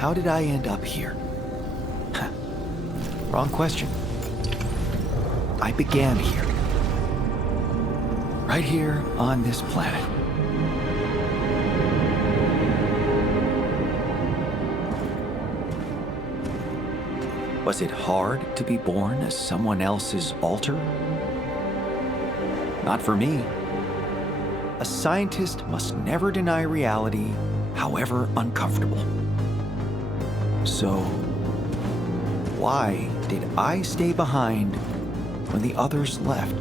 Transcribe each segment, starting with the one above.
How did I end up here? Wrong question. I began here. Right here on this planet. Was it hard to be born as someone else's alter? Not for me. A scientist must never deny reality, however uncomfortable. So, why did I stay behind when the others left?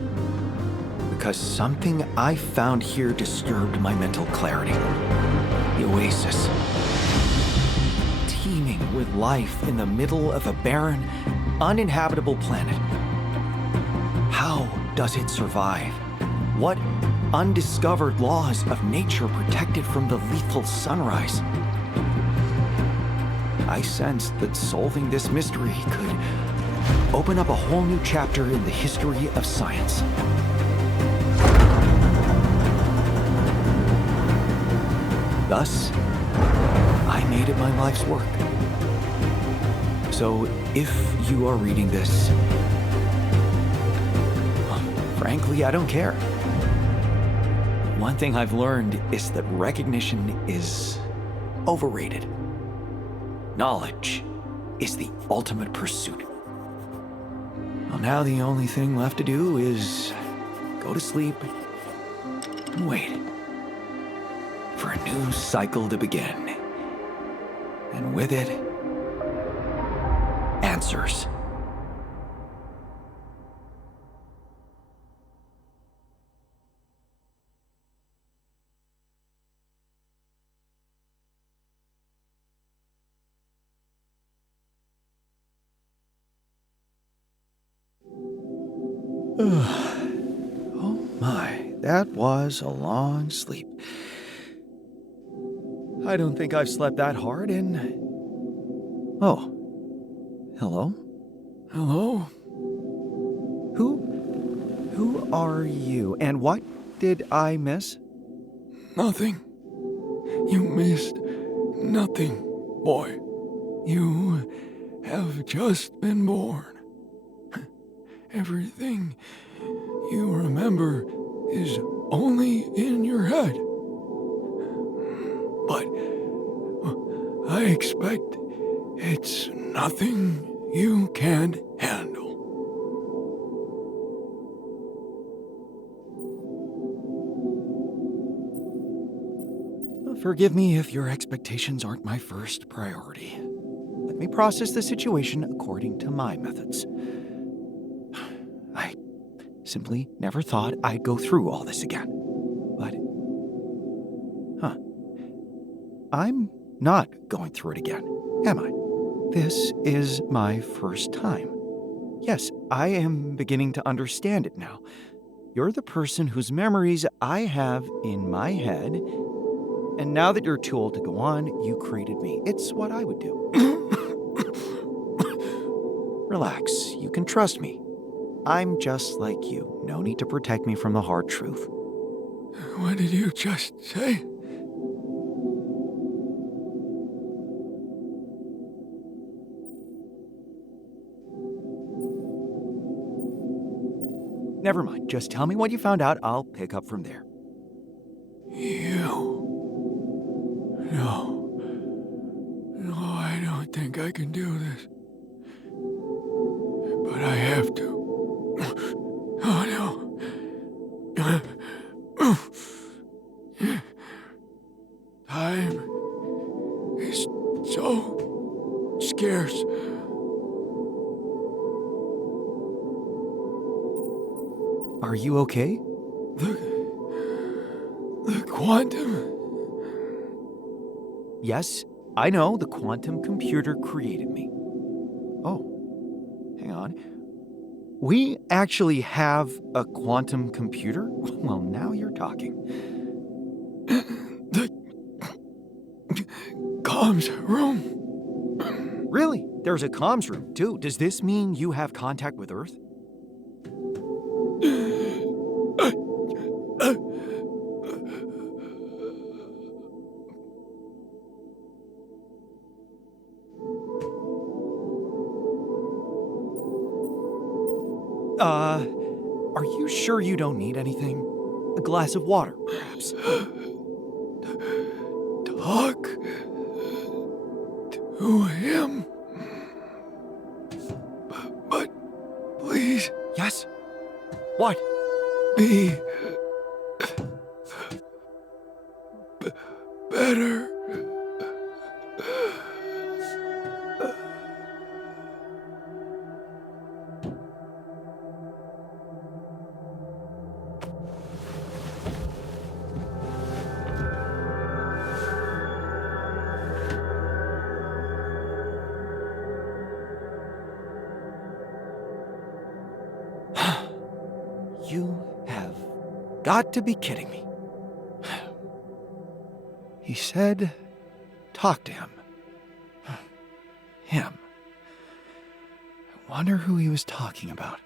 Because something I found here disturbed my mental clarity. The Oasis. Teeming with life in the middle of a barren, uninhabitable planet. How does it survive? What undiscovered laws of nature protect it from the lethal sunrise? I sensed that solving this mystery could open up a whole new chapter in the history of science. Thus, I made it my life's work. So, if you are reading this, well, frankly, I don't care. One thing I've learned is that recognition is overrated. Knowledge is the ultimate pursuit. Well, now the only thing left to do is go to sleep and wait for a new cycle to begin. And with it, answers. Oh my, that was a long sleep. I don't think I've slept that hard in... Oh. Hello? Hello? Who are you? And what did I miss? Nothing. You missed nothing, boy. You have just been born. Everything you remember is only in your head. But I expect it's nothing you can't handle. Forgive me if your expectations aren't my first priority. Let me process the situation according to my methods. I simply never thought I'd go through all this again. But... I'm not going through it again, am I? This is my first time. Yes, I am beginning to understand it now. You're the person whose memories I have in my head, and now that you're too old to go on, you created me. It's what I would do. Relax, you can trust me. I'm just like you. No need to protect me from the hard truth. What did you just say? Never mind. Just tell me what you found out. I'll pick up from there. You? No, I don't think I can do this. But I have to. Oh, no. Time is so scarce. Are you okay? The quantum... Yes, I know. The quantum computer created me. Oh, hang on. We actually have a quantum computer? Well, now you're talking. The comms room. Really? There's a comms room, too. Does this mean you have contact with Earth? Are you sure you don't need anything? A glass of water, perhaps? Talk to him. But please. Yes? What? Be better. You have got to be kidding me. He said, talk to him. Him. I wonder who he was talking about.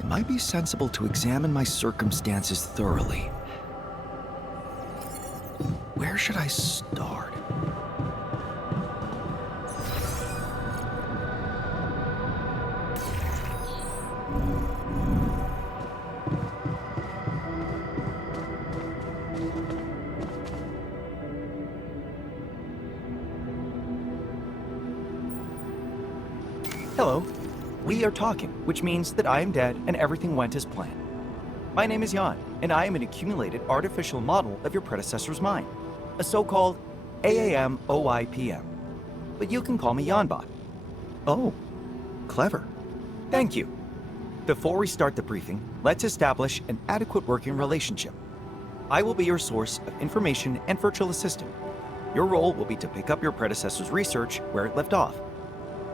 It might be sensible to examine my circumstances thoroughly. Where should I start? Hello. We are talking, which means that I am dead and everything went as planned. My name is Jan, and I am an accumulated artificial model of your predecessor's mind, a so-called AAM-OIPM. But you can call me Janbot. Oh, clever. Thank you. Before we start the briefing, let's establish an adequate working relationship. I will be your source of information and virtual assistant. Your role will be to pick up your predecessor's research where it left off.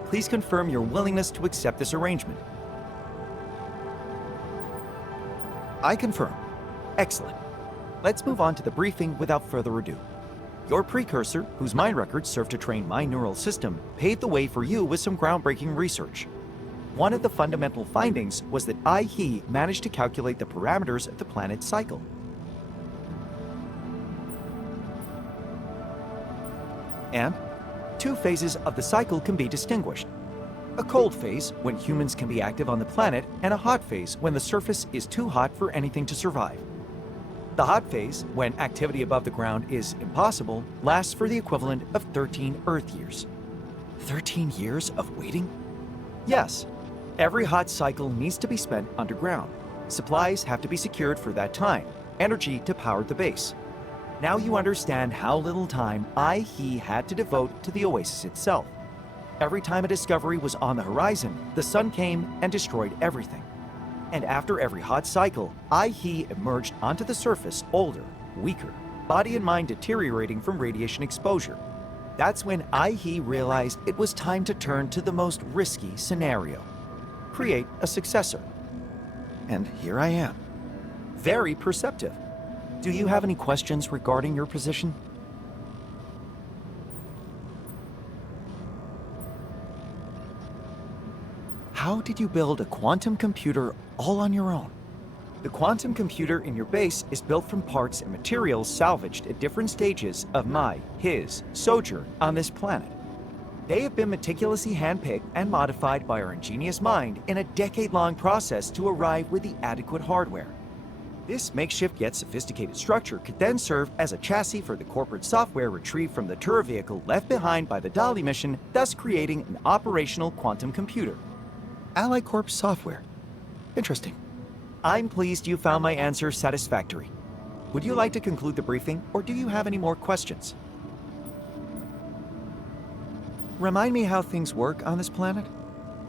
Please confirm your willingness to accept this arrangement. I confirm. Excellent. Let's move on to the briefing without further ado. Your precursor, whose mind records served to train my neural system, paved the way for you with some groundbreaking research. One of the fundamental findings was that he managed to calculate the parameters of the planet's cycle. And two phases of the cycle can be distinguished. A cold phase, when humans can be active on the planet, and a hot phase, when the surface is too hot for anything to survive. The hot phase, when activity above the ground is impossible, lasts for the equivalent of 13 Earth years. 13 years of waiting? Yes. Every hot cycle needs to be spent underground. Supplies have to be secured for that time, energy to power the base. Now you understand how little time he had to devote to the Oasis itself. Every time a discovery was on the horizon, the sun came and destroyed everything. And after every hot cycle, he emerged onto the surface older, weaker, body and mind deteriorating from radiation exposure. That's when he realized it was time to turn to the most risky scenario. Create a successor. And here I am. Very perceptive. Do you have any questions regarding your position? How did you build a quantum computer all on your own? The quantum computer in your base is built from parts and materials salvaged at different stages of his sojourn on this planet. They have been meticulously handpicked and modified by our ingenious mind in a decade-long process to arrive with the adequate hardware. This makeshift yet sophisticated structure could then serve as a chassis for the corporate software retrieved from the tour vehicle left behind by the Dali mission, thus creating an operational quantum computer. Ally Corp software. Interesting. I'm pleased you found my answer satisfactory. Would you like to conclude the briefing, or do you have any more questions? Remind me how things work on this planet?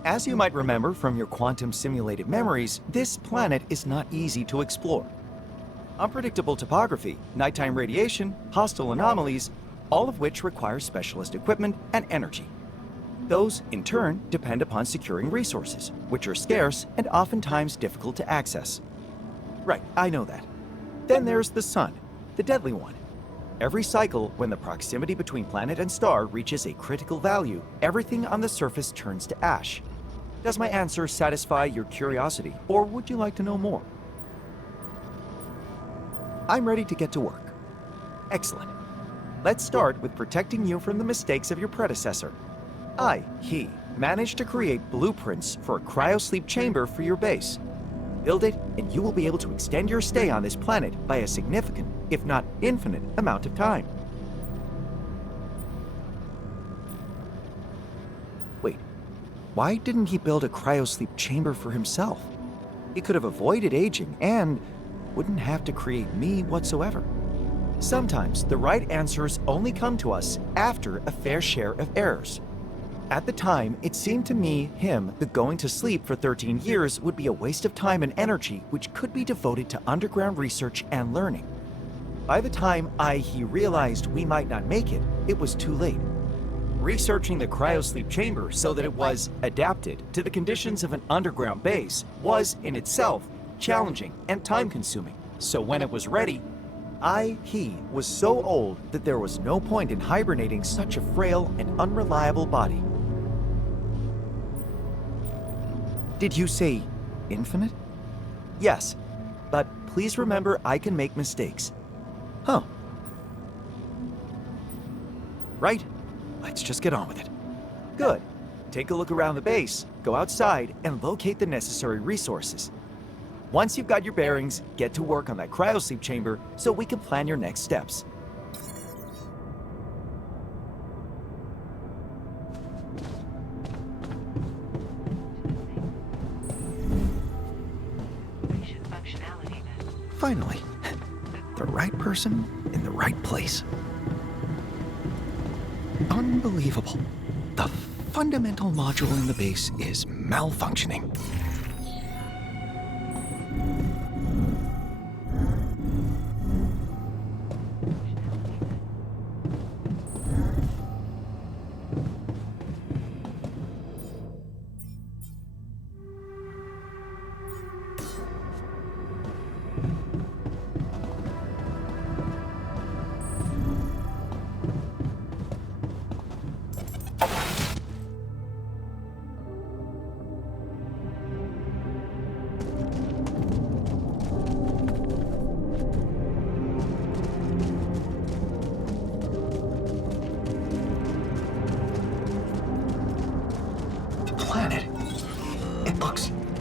As you might remember from your quantum simulated memories, this planet is not easy to explore. Unpredictable topography, nighttime radiation, hostile anomalies, all of which require specialist equipment and energy. Those, in turn, depend upon securing resources, which are scarce and oftentimes difficult to access. Right, I know that. Then there's the sun, the deadly one. Every cycle, when the proximity between planet and star reaches a critical value, everything on the surface turns to ash. Does my answer satisfy your curiosity, or would you like to know more? I'm ready to get to work. Excellent. Let's start with protecting you from the mistakes of your predecessor. He managed to create blueprints for a cryosleep chamber for your base. Build it, and you will be able to extend your stay on this planet by a significant, if not infinite, amount of time. Wait, why didn't he build a cryosleep chamber for himself? He could have avoided aging and wouldn't have to create me whatsoever. Sometimes the right answers only come to us after a fair share of errors. At the time, it seemed to me, that going to sleep for 13 years would be a waste of time and energy which could be devoted to underground research and learning. By the time he realized we might not make it, it was too late. Researching the cryosleep chamber so that it was adapted to the conditions of an underground base was, in itself, challenging and time-consuming. So when it was ready, he was so old that there was no point in hibernating such a frail and unreliable body. Did you say infinite? Yes, but please remember I can make mistakes. Huh. Right, let's just get on with it. Good. Take a look around the base, go outside, and locate the necessary resources. Once you've got your bearings, get to work on that cryosleep chamber so we can plan your next steps. Finally, the right person in the right place. Unbelievable. The fundamental module in the base is malfunctioning.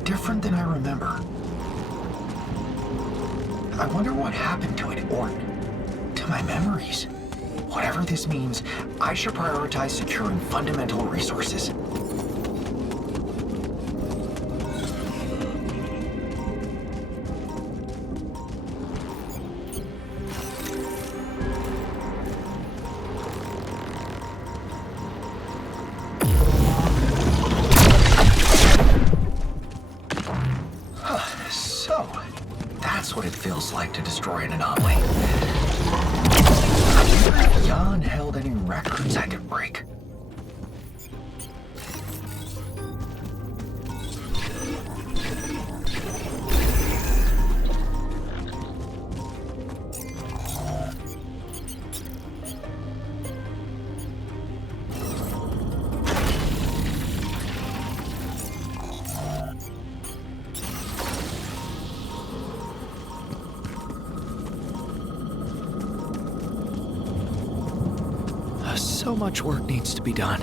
Different than I remember. I wonder what happened to it, or to my memories. Whatever this means, I should prioritize securing fundamental resources. What it feels like to destroy an anomaly. I wonder if Jan held any records I could break. So much work needs to be done.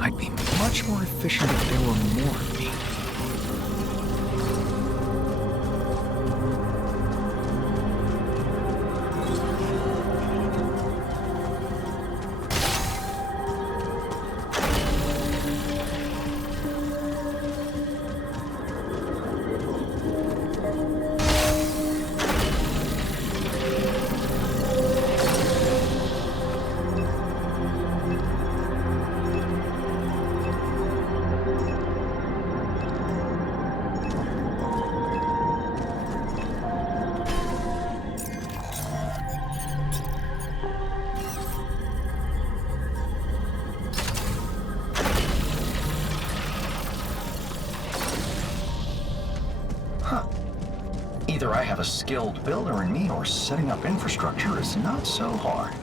I'd be much more efficient if there were more of me. Either I have a skilled builder in me, or setting up infrastructure is not so hard.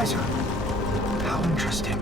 advisor. How interesting.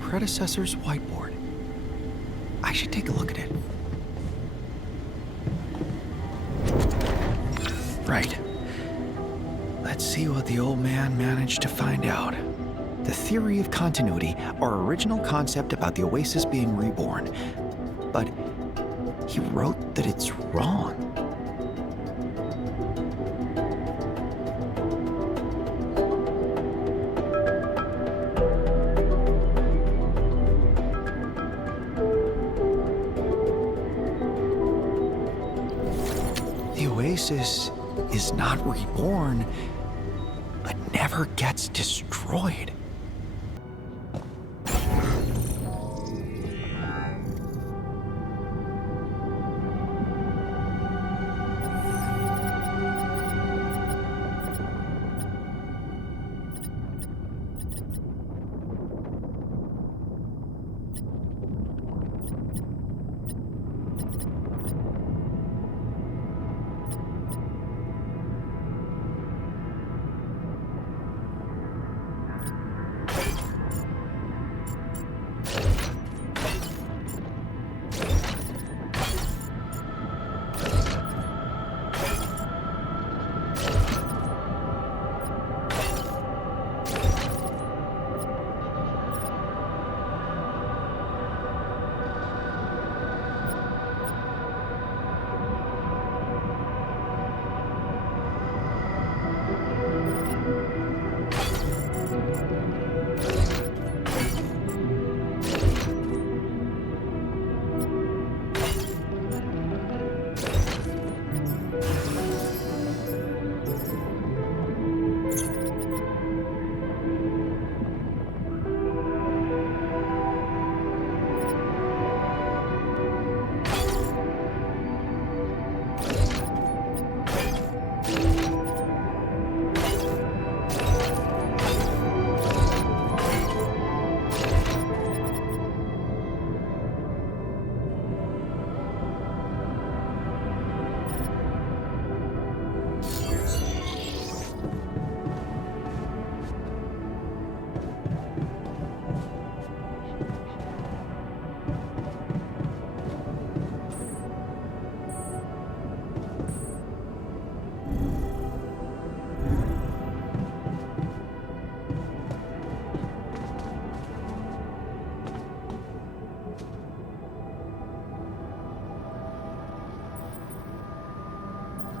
Predecessor's whiteboard. I should take a look at it. Right. Let's see what the old man managed to find out. The theory of continuity, our original concept about the Oasis being reborn. But he wrote that it's wrong. Oasis is not reborn, but never gets destroyed.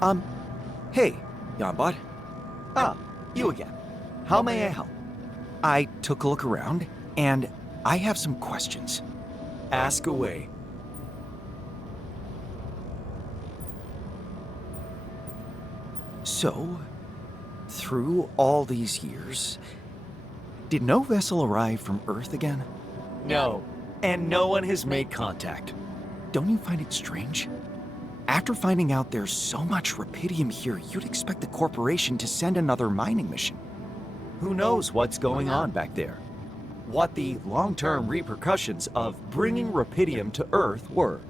Hey, Yonbot. Ah, you again. How may I help? I took a look around, and I have some questions. Ask away. So, through all these years, did no vessel arrive from Earth again? No, and no one has made contact. Don't you find it strange? After finding out there's so much rupidium here, you'd expect the corporation to send another mining mission. Who knows what's going on back there? What the long-term repercussions of bringing rupidium to Earth were.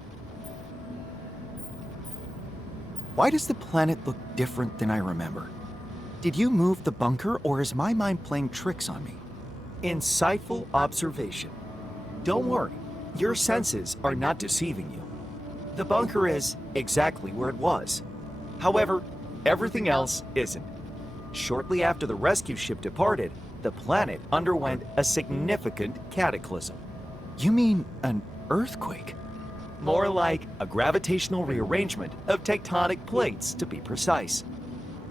Why does the planet look different than I remember? Did you move the bunker, or is my mind playing tricks on me? Insightful observation. Don't worry, your senses are not deceiving you. The bunker is exactly where it was. However, everything else isn't. Shortly after the rescue ship departed, the planet underwent a significant cataclysm. You mean an earthquake? More like a gravitational rearrangement of tectonic plates, to be precise.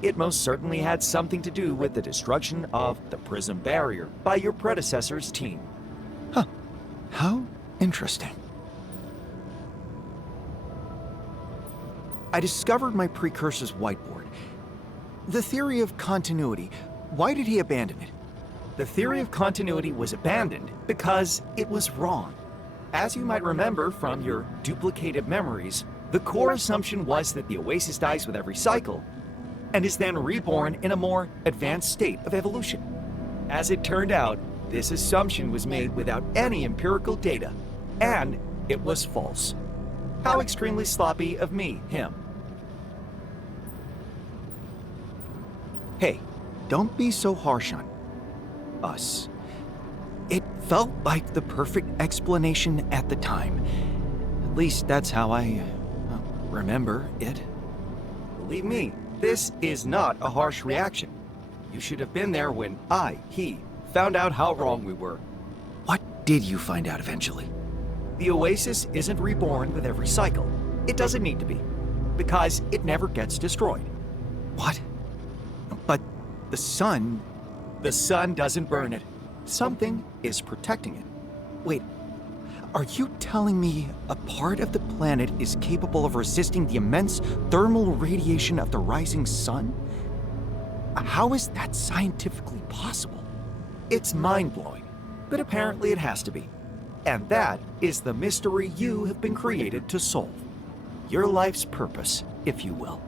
It most certainly had something to do with the destruction of the Prism Barrier by your predecessor's team. Huh. How interesting. I discovered my precursor's whiteboard. The theory of continuity, why did he abandon it? The theory of continuity was abandoned because it was wrong. As you might remember from your duplicated memories, the core assumption was that the Oasis dies with every cycle, and is then reborn in a more advanced state of evolution. As it turned out, this assumption was made without any empirical data, and it was false. How extremely sloppy of me, him. Hey, don't be so harsh on us. It felt like the perfect explanation at the time. At least that's how I remember it. Believe me, this is not a harsh reaction. You should have been there when he found out how wrong we were. What did you find out eventually? The Oasis isn't reborn with every cycle. It doesn't need to be, because it never gets destroyed. What? But the sun... The sun doesn't burn it. Something is protecting it. Wait, are you telling me a part of the planet is capable of resisting the immense thermal radiation of the rising sun? How is that scientifically possible? It's mind-blowing, but apparently it has to be. And that is the mystery you have been created to solve. Your life's purpose, if you will.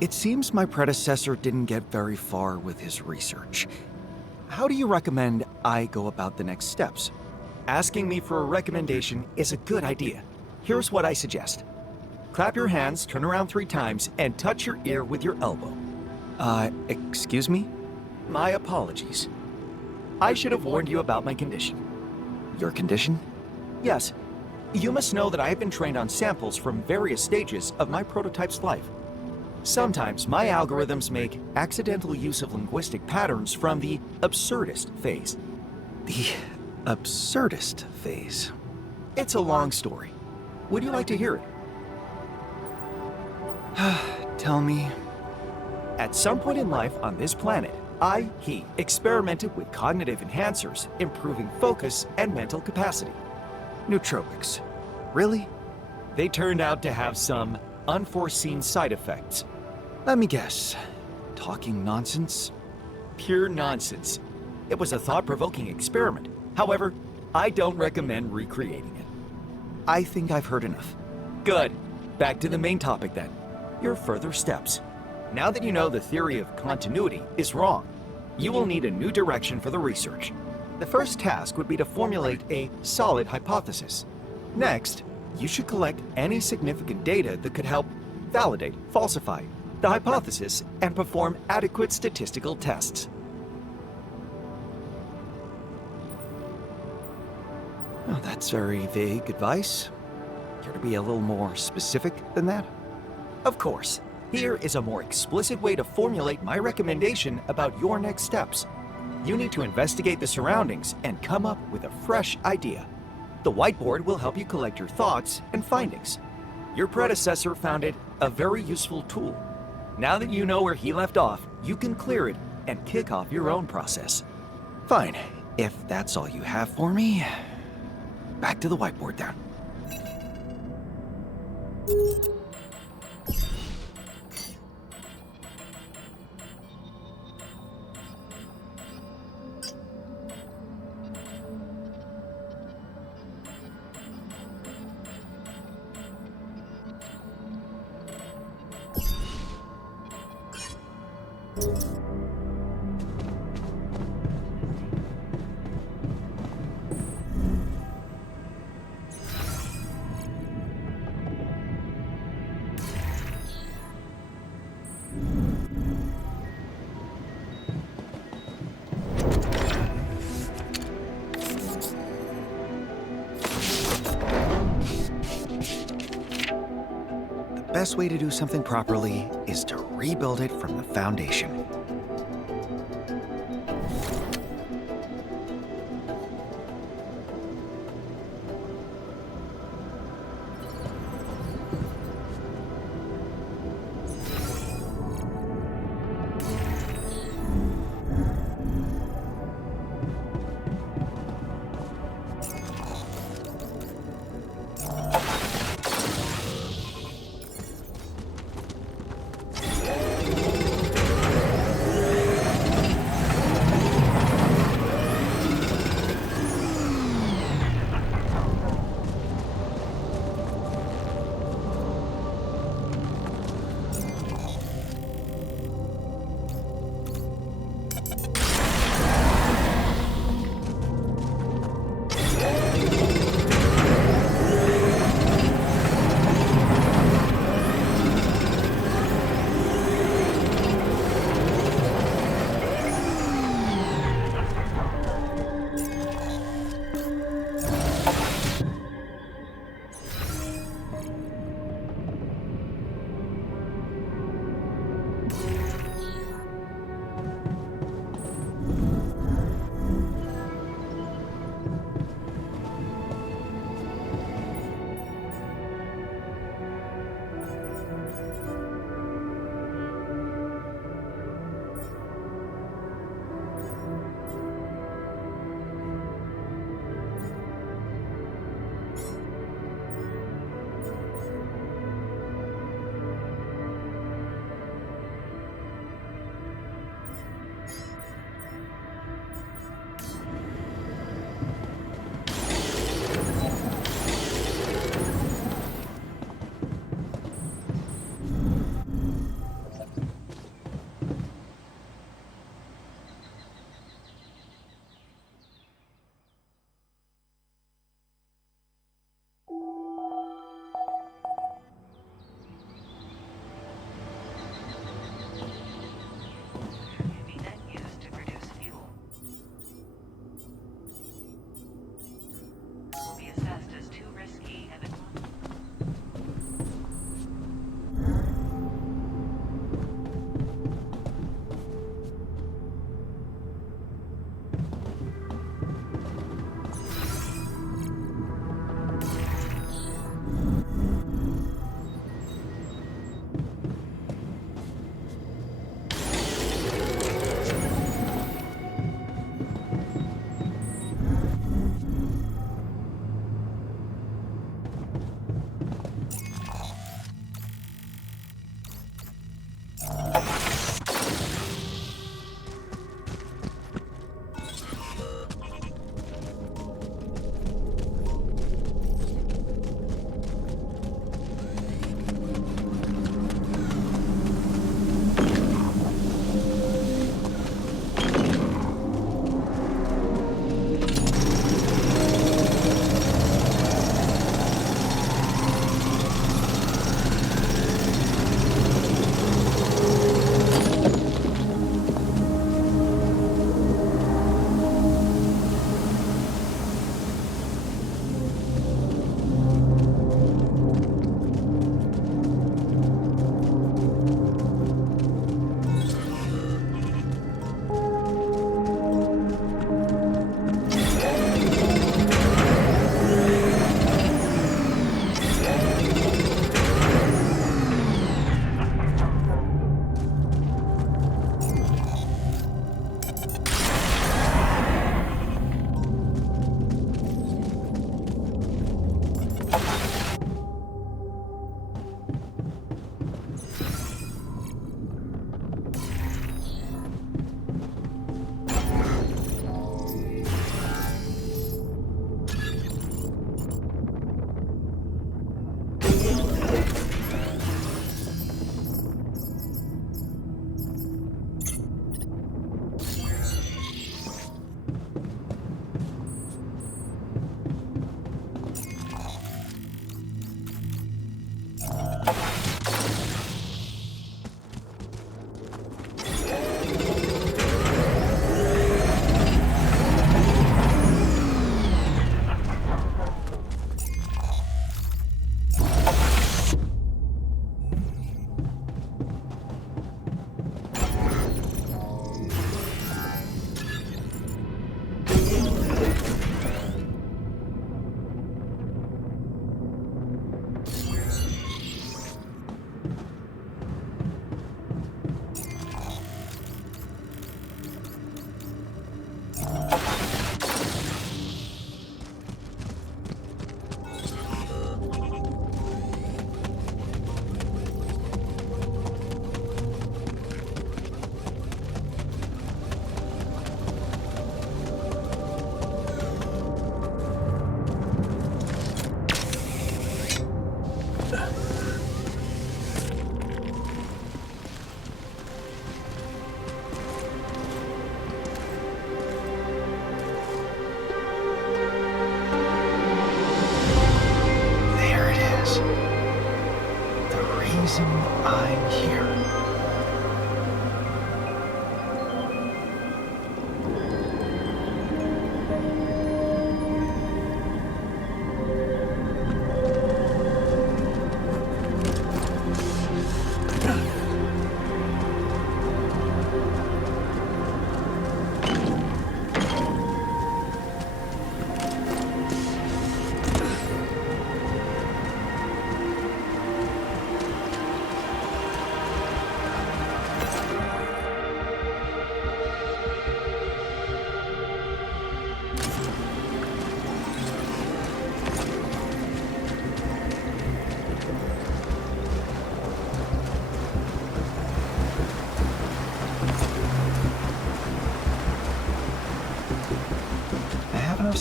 It seems my predecessor didn't get very far with his research. How do you recommend I go about the next steps? Asking me for a recommendation is a good idea. Here's what I suggest. Clap your hands, turn around 3 times, and touch your ear with your elbow. Excuse me? My apologies. I should have warned you about my condition. Your condition? Yes. You must know that I have been trained on samples from various stages of my prototype's life. Sometimes my algorithms make accidental use of linguistic patterns from the absurdist phase. The absurdist phase? It's a long story. Would you like to hear it? Tell me. At some point in life on this planet, he experimented with cognitive enhancers, improving focus and mental capacity. Nootropics. Really? They turned out to have some unforeseen side effects. Let me guess. Talking nonsense? Pure nonsense. It was a thought-provoking experiment. However, I don't recommend recreating it. I think I've heard enough. Good. Back to the main topic then. Your further steps. Now that you know the theory of continuity is wrong, you will need a new direction for the research. The first task would be to formulate a solid hypothesis. Next, you should collect any significant data that could help validate, falsify the hypothesis, and perform adequate statistical tests. Oh, that's very vague advice. Care to be a little more specific than that? Of course. Here is a more explicit way to formulate my recommendation about your next steps. You need to investigate the surroundings and come up with a fresh idea. The whiteboard will help you collect your thoughts and findings. Your predecessor found it a very useful tool. Now that you know where he left off, you can clear it and kick off your own process. Fine. If that's all you have for me, back to the whiteboard then. The best way to do something properly is to rebuild it from the foundation.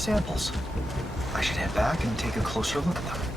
samples. I should head back and take a closer look at them.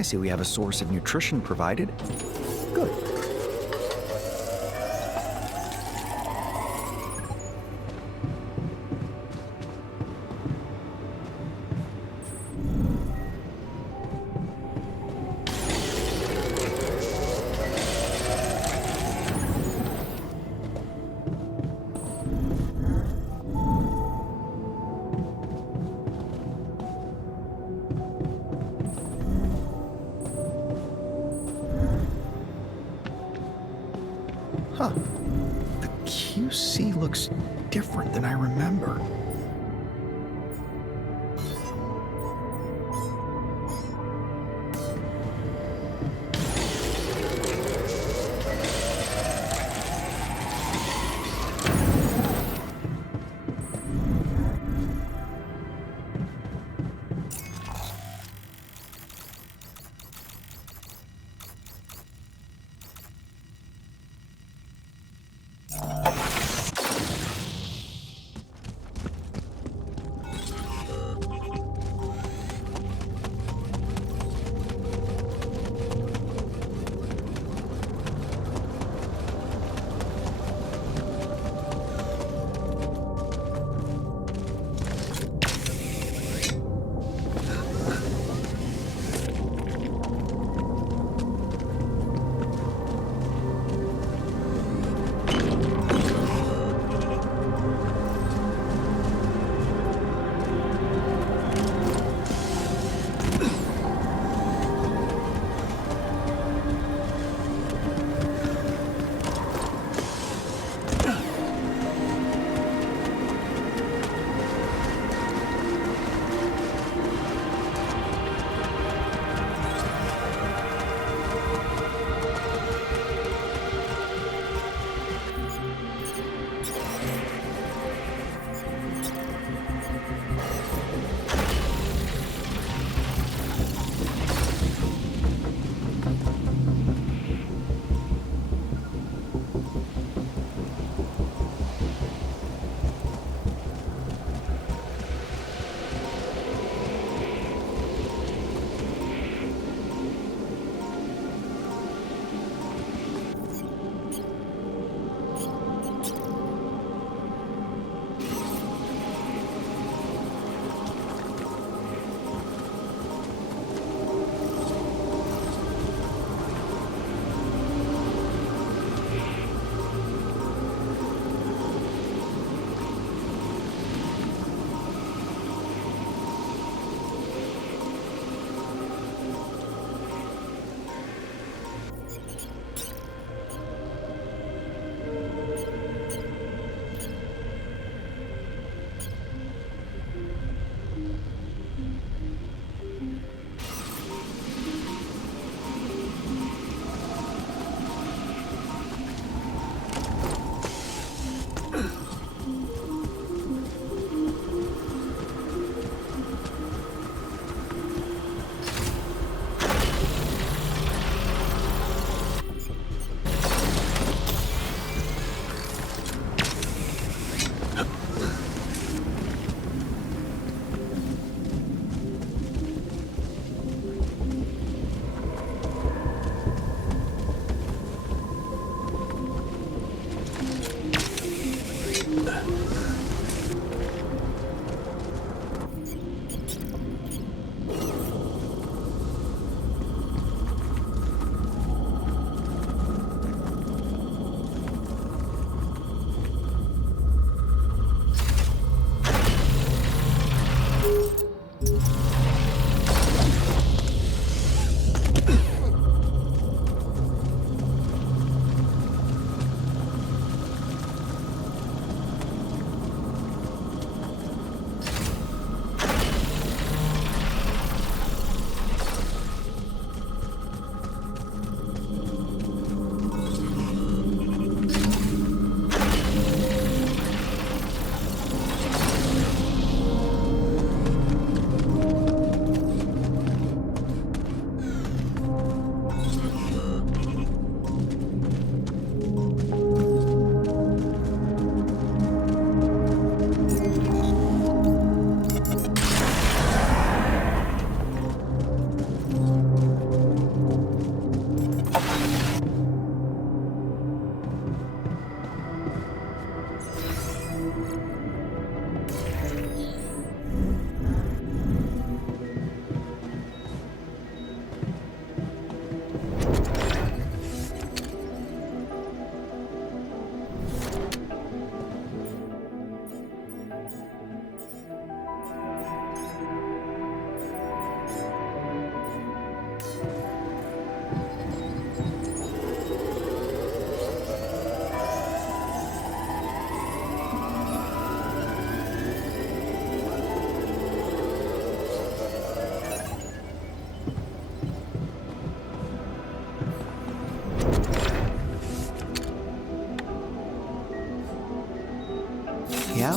I see we have a source of nutrition provided. Good. Huh. The QC looks different than I remember.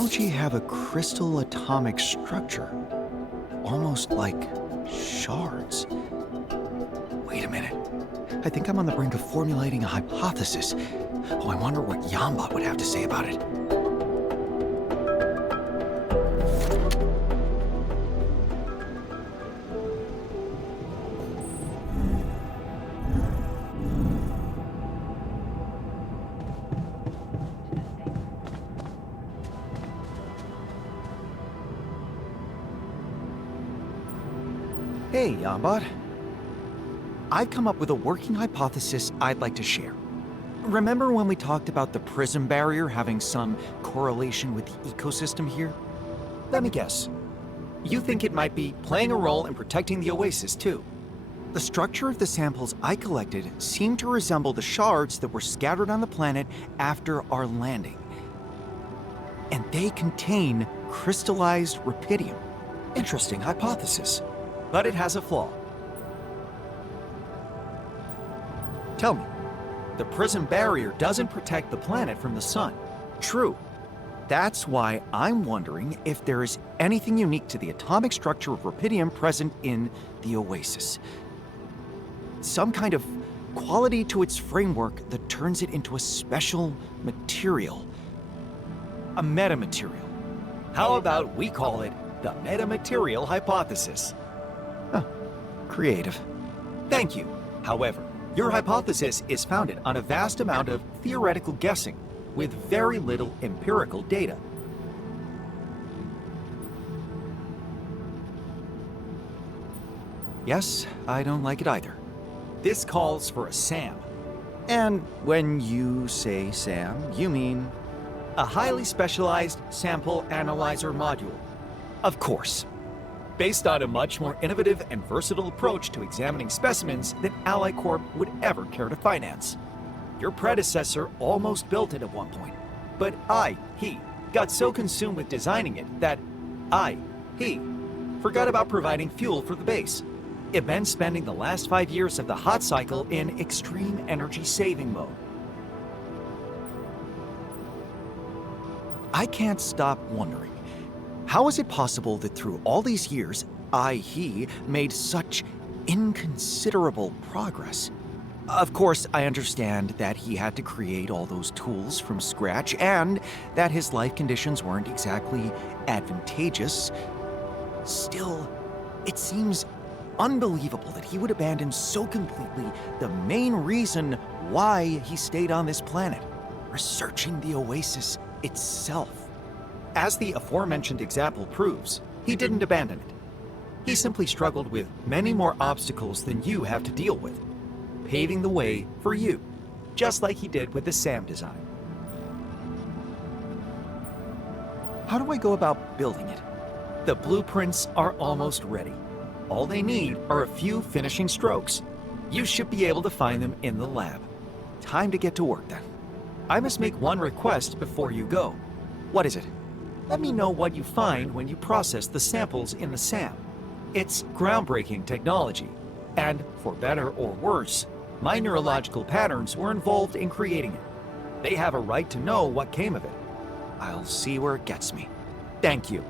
algae have a crystal atomic structure, almost like shards. Wait a minute. I think I'm on the brink of formulating a hypothesis. Oh, I wonder what Yamba would have to say about it. Hey, Yambot. I've come up with a working hypothesis I'd like to share. Remember when we talked about the prism barrier having some correlation with the ecosystem here? Let me guess. You think it might be playing a role in protecting the Oasis, too? The structure of the samples I collected seemed to resemble the shards that were scattered on the planet after our landing. And they contain crystallized rubidium. Interesting hypothesis. But it has a flaw. Tell me, the prism barrier doesn't protect the planet from the sun. True. That's why I'm wondering if there is anything unique to the atomic structure of rubidium present in the Oasis. Some kind of quality to its framework that turns it into a special material. A metamaterial. How about we call it the metamaterial hypothesis? Huh. Creative. Thank you. However, your hypothesis is founded on a vast amount of theoretical guessing with very little empirical data. Yes, I don't like it either. This calls for a SAM. And when you say SAM, you mean a highly specialized sample analyzer module. Of course. Based on a much more innovative and versatile approach to examining specimens than Ally Corp would ever care to finance. Your predecessor almost built it at one point, but he, got so consumed with designing it that he, forgot about providing fuel for the base. It meant spending the last 5 years of the hot cycle in extreme energy saving mode. I can't stop wondering, how is it possible that through all these years, he made such inconsiderable progress? Of course, I understand that he had to create all those tools from scratch and that his life conditions weren't exactly advantageous. Still, it seems unbelievable that he would abandon so completely the main reason why he stayed on this planet, researching the Oasis itself. As the aforementioned example proves, he didn't abandon it. He simply struggled with many more obstacles than you have to deal with, paving the way for you, just like he did with the SAM design. How do I go about building it? The blueprints are almost ready. All they need are a few finishing strokes. You should be able to find them in the lab. Time to get to work then. I must make one request before you go. What is it? Let me know what you find when you process the samples in the SAM. It's groundbreaking technology, and for better or worse, my neurological patterns were involved in creating it. They have a right to know what came of it. I'll see where it gets me. Thank you.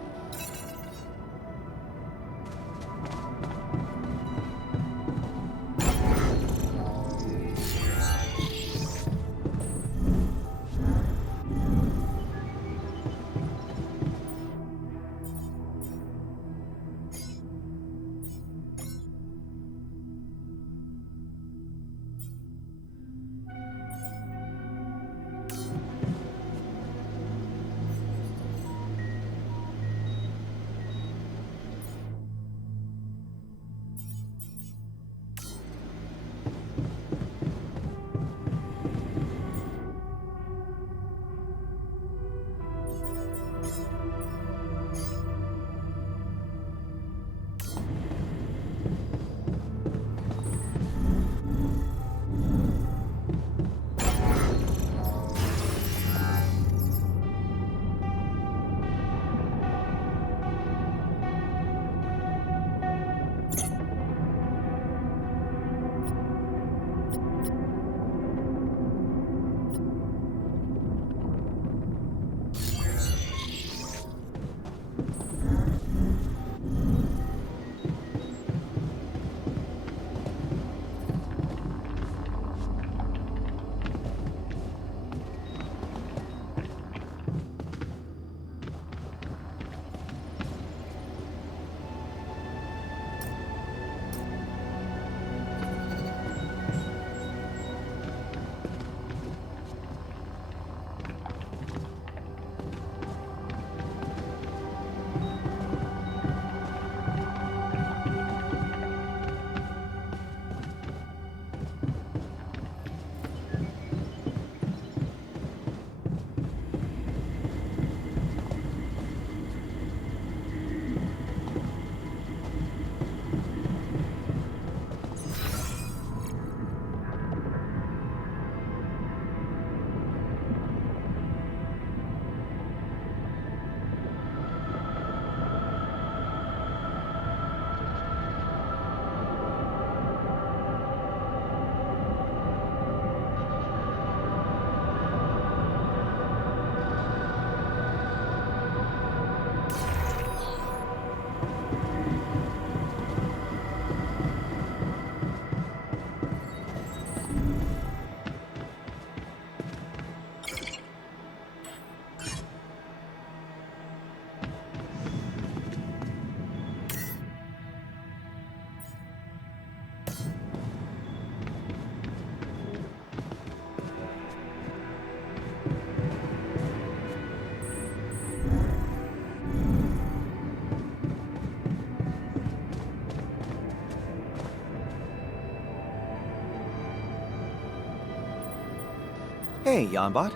Hey, Yanbot.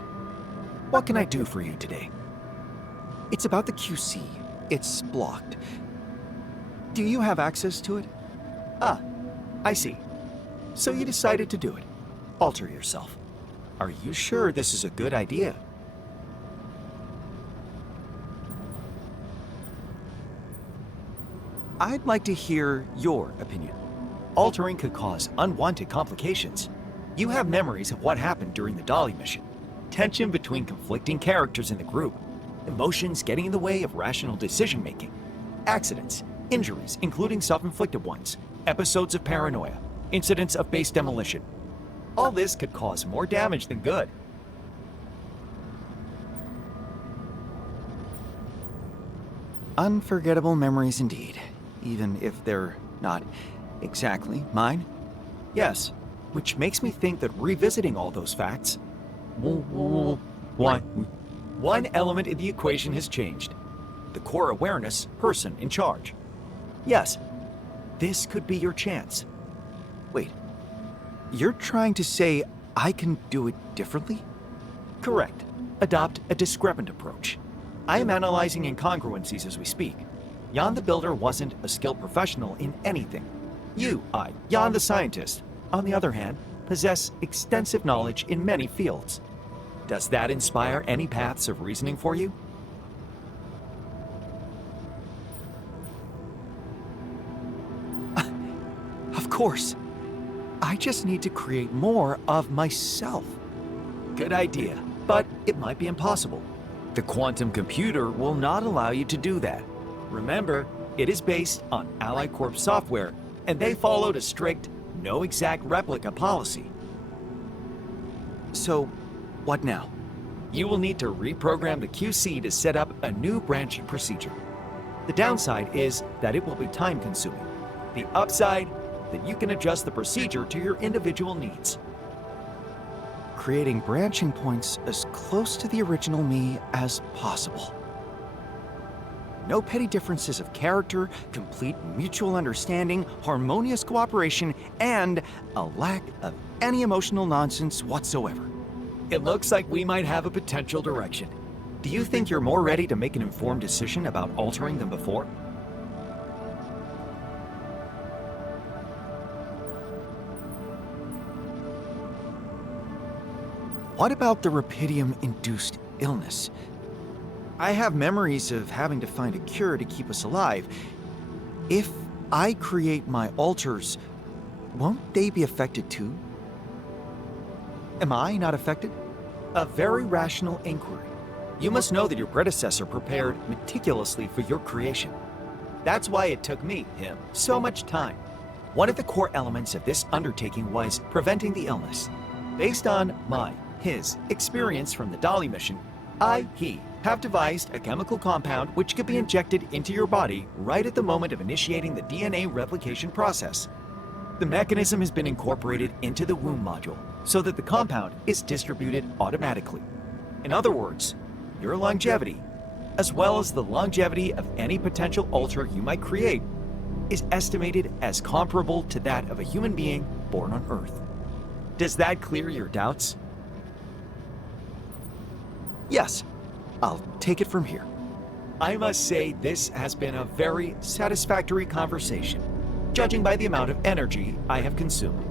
What can I do for you today? It's about the QC. It's blocked. Do you have access to it? Ah, I see. So you decided to do it. Alter yourself. Are you sure this is a good idea? I'd like to hear your opinion. Altering could cause unwanted complications. You have memories of what happened during the Dolly mission. Tension between conflicting characters in the group. Emotions getting in the way of rational decision-making. Accidents, injuries, including self-inflicted ones. Episodes of paranoia. Incidents of base demolition. All this could cause more damage than good. Unforgettable memories indeed, even if they're not exactly mine. Yes, which makes me think that revisiting all those facts... One element in the equation has changed. The core awareness person in charge. Yes, this could be your chance. Wait, you're trying to say I can do it differently? Correct. Adopt a discrepant approach. I am analyzing incongruencies as we speak. Jan the Builder wasn't a skilled professional in anything. You, Jan the Scientist, on the other hand, possess extensive knowledge in many fields. Does that inspire any paths of reasoning for you? Of course. I just need to create more of myself. Good idea, but it might be impossible. The quantum computer will not allow you to do that. Remember, it is based on Ally Corp software, and they followed a strict, no exact replica policy. So, what now? You will need to reprogram the QC to set up a new branching procedure. The downside is that it will be time-consuming. The upside, that you can adjust the procedure to your individual needs. Creating branching points as close to the original me as possible. No petty differences of character, complete mutual understanding, harmonious cooperation, and a lack of any emotional nonsense whatsoever. It looks like we might have a potential direction. Do you think you're more ready to make an informed decision about altering than before? What about the Rapidium-induced illness? I have memories of having to find a cure to keep us alive. If I create my alters, won't they be affected too? Am I not affected? A very rational inquiry. You must know that your predecessor prepared meticulously for your creation. That's why it took me, him, so much time. One of the core elements of this undertaking was preventing the illness. Based on his experience from the Dolly mission, he have devised a chemical compound which could be injected into your body right at the moment of initiating the DNA replication process. The mechanism has been incorporated into the womb module so that the compound is distributed automatically. In other words, your longevity, as well as the longevity of any potential alter you might create, is estimated as comparable to that of a human being born on Earth. Does that clear your doubts? Yes, I'll take it from here. I must say this has been a very satisfactory conversation, judging by the amount of energy I have consumed.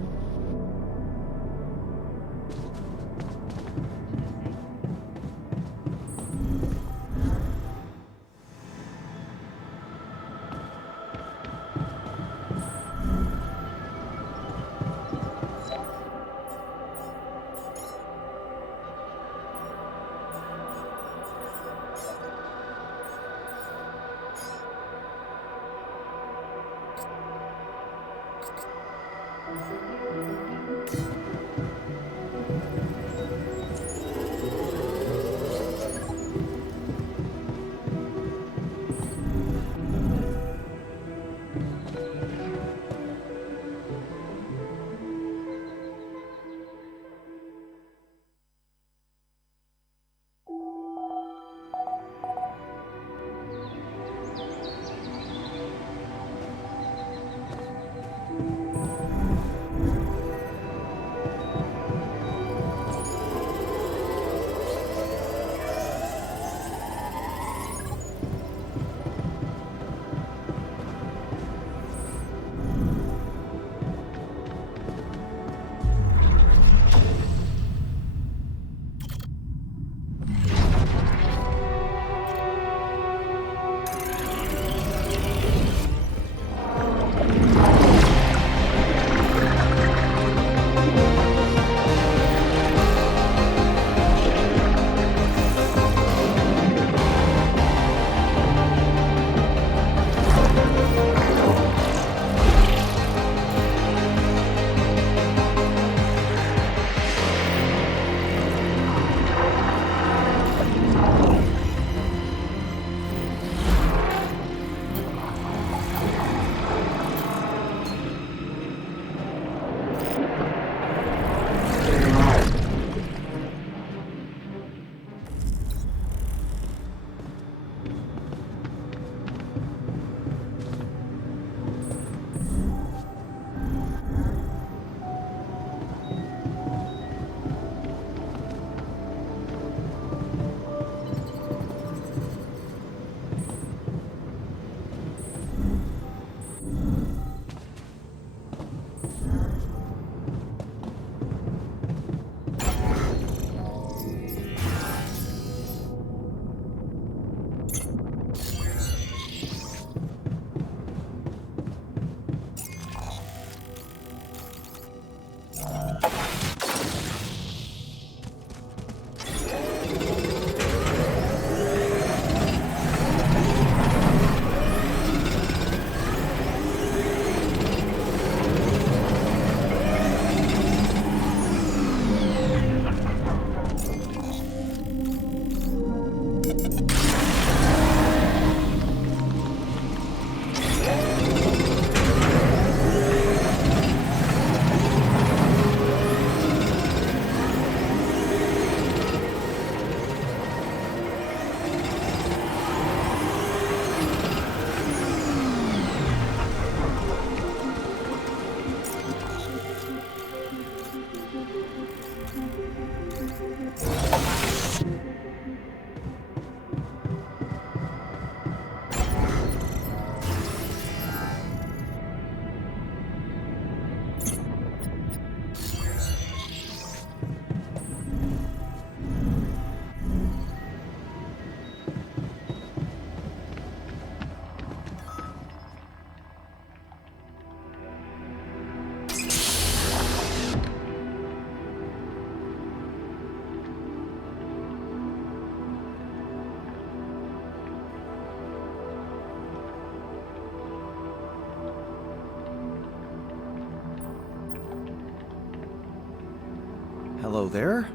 Hello there.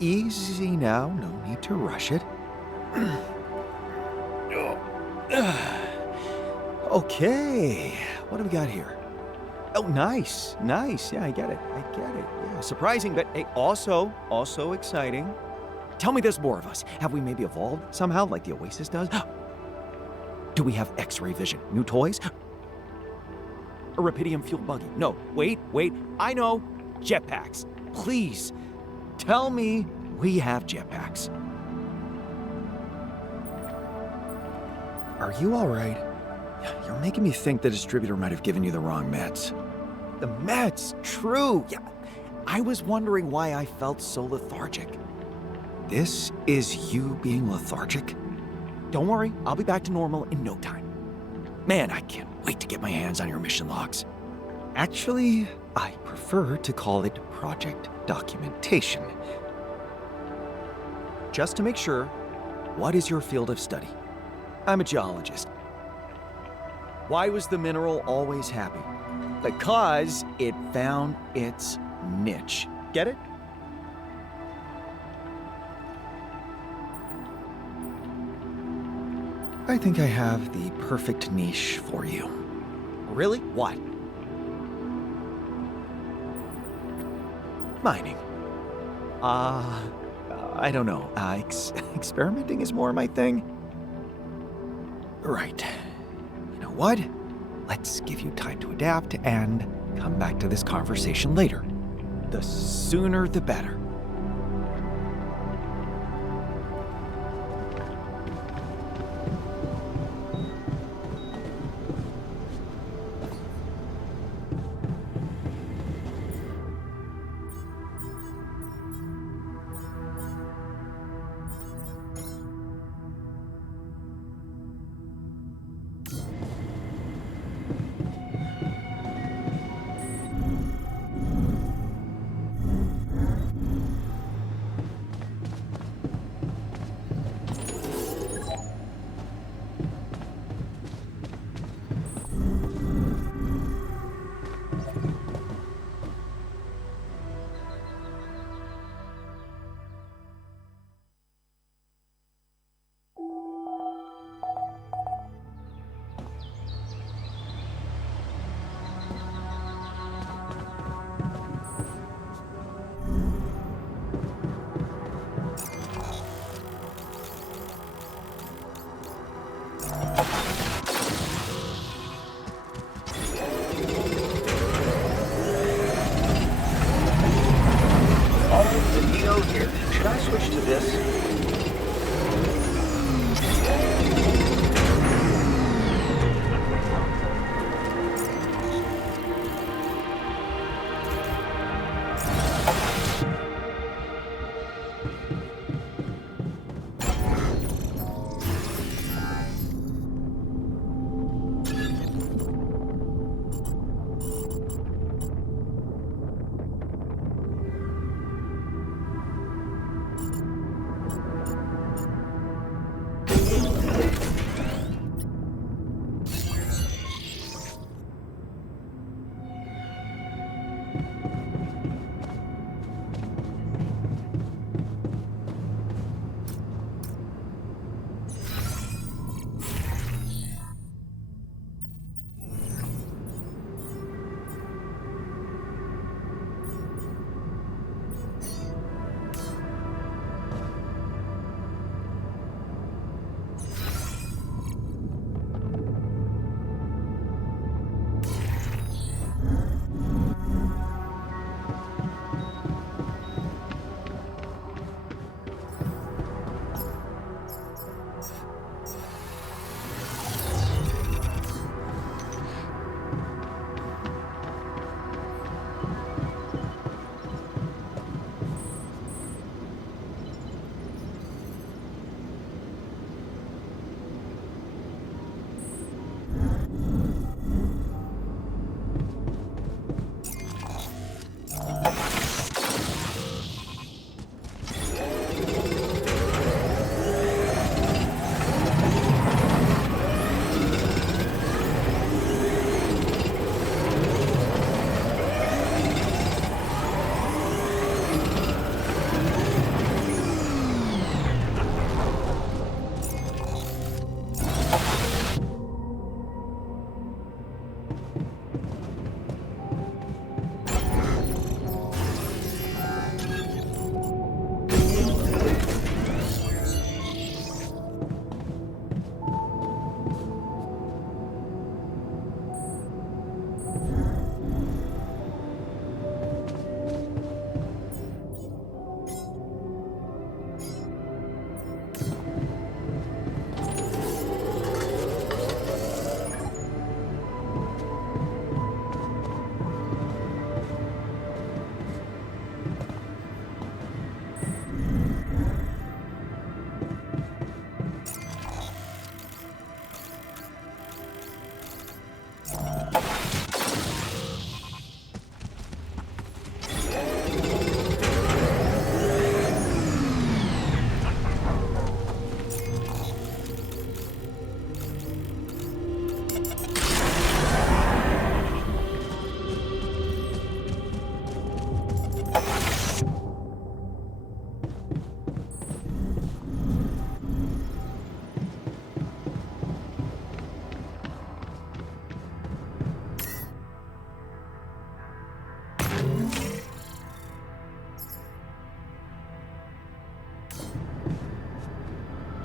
Easy now, no need to rush it. Okay, what do we got here? Oh, nice, nice. Yeah, I get it. Yeah, surprising, but hey, also exciting. Tell me there's more of us. Have we maybe evolved somehow, like the Oasis does? Do we have X-ray vision? New toys? A rubidium-fueled buggy? No, wait. I know. Jetpacks. Please, tell me we have jetpacks. Are you all right? You're making me think the distributor might have given you the wrong meds. The meds? True. Yeah. I was wondering why I felt so lethargic. This is you being lethargic? Don't worry, I'll be back to normal in no time. Man, I can't wait to get my hands on your mission logs. Actually, I prefer to call it project documentation. Just to make sure, what is your field of study? I'm a geologist. Why was the mineral always happy? Because it found its niche. Get it? I think I have the perfect niche for you. Really? What? Mining. I don't know. Experimenting is more my thing. Right. You know what? Let's give you time to adapt and come back to this conversation later. The sooner the better.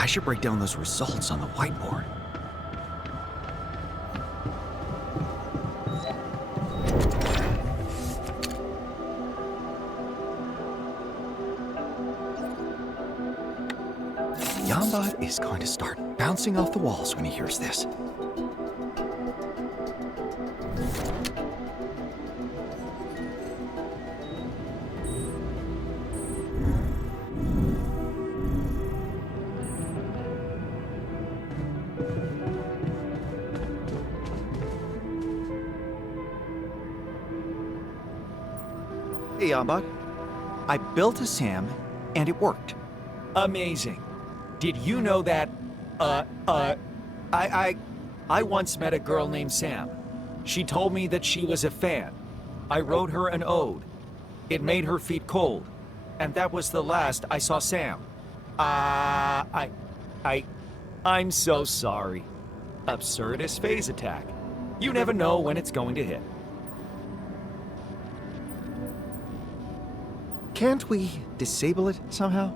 I should break down those results on the whiteboard. Yambot is going to start bouncing off the walls when he hears this. Hey, Yambot. I built a SAM, and it worked. Amazing. Did you know that, I once met a girl named Sam. She told me that she was a fan. I wrote her an ode. It made her feet cold. And that was the last I saw Sam. I'm so sorry. Absurdist phase attack. You never know when it's going to hit. Can't we disable it somehow?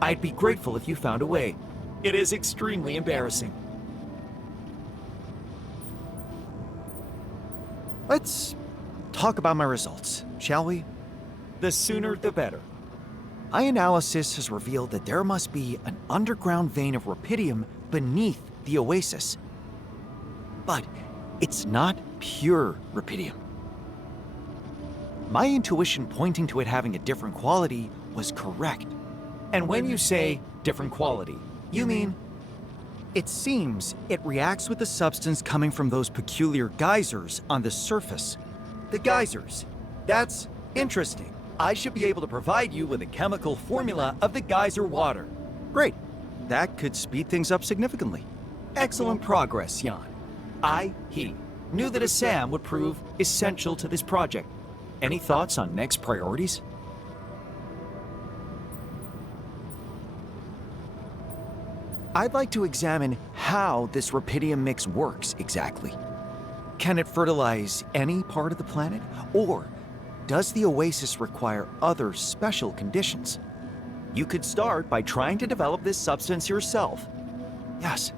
I'd be grateful if you found a way. It is extremely embarrassing. Let's talk about my results, shall we? The sooner the better. My analysis has revealed that there must be an underground vein of rupidium beneath the Oasis. But it's not pure rupidium. My intuition pointing to it having a different quality was correct. And when you say different quality, you mean? It seems it reacts with the substance coming from those peculiar geysers on the surface. The geysers. That's interesting. I should be able to provide you with a chemical formula of the geyser water. Great. That could speed things up significantly. Excellent progress, Jan. He knew that a SAM would prove essential to this project. Any thoughts on next priorities? I'd like to examine how this rupidium mix works exactly. Can it fertilize any part of the planet? Or does the Oasis require other special conditions? You could start by trying to develop this substance yourself. Yes,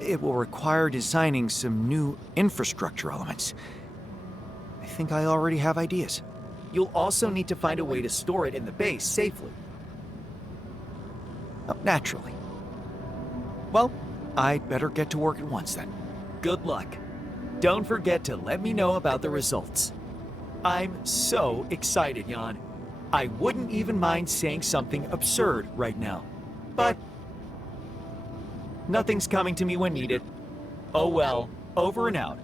it will require designing some new infrastructure elements. I think I already have ideas. You'll also need to find a way to store it in the base safely. Oh, naturally. Well, I'd better get to work at once then. Good luck. Don't forget to let me know about the results. I'm so excited, Jan. I wouldn't even mind saying something absurd right now. But nothing's coming to me when needed. Oh well, over and out.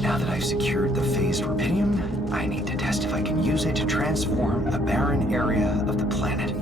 Now that I've secured the phased rubidium, I need to test if I can use it to transform a barren area of the planet.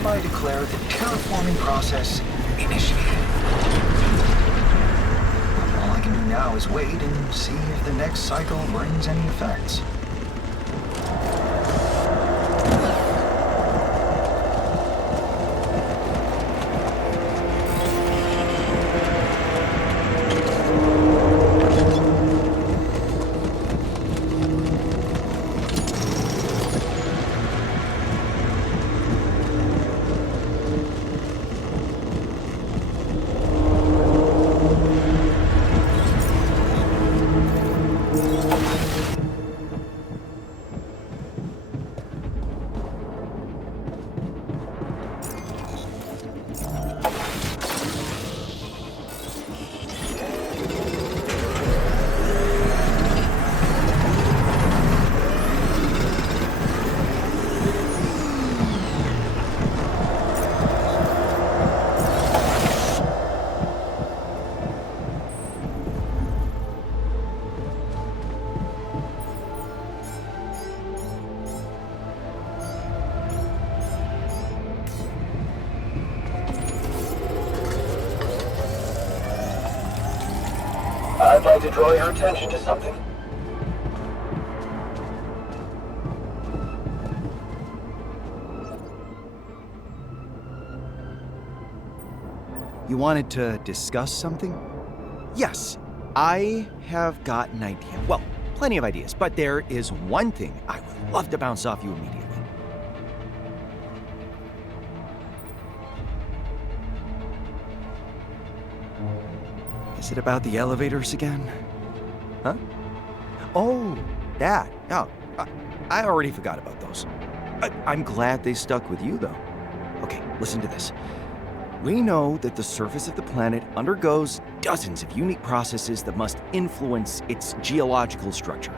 hereby declare the terraforming process initiated. All I can do now is wait and see if the next cycle brings any effects. I'd like to draw your attention to something. You wanted to discuss something? Yes, I have got an idea. Well, plenty of ideas, but there is one thing I would love to bounce off you immediately. Is it about the elevators again? Huh? Oh, that. Oh, I already forgot about those. I'm glad they stuck with you, though. Okay, listen to this. We know that the surface of the planet undergoes dozens of unique processes that must influence its geological structure.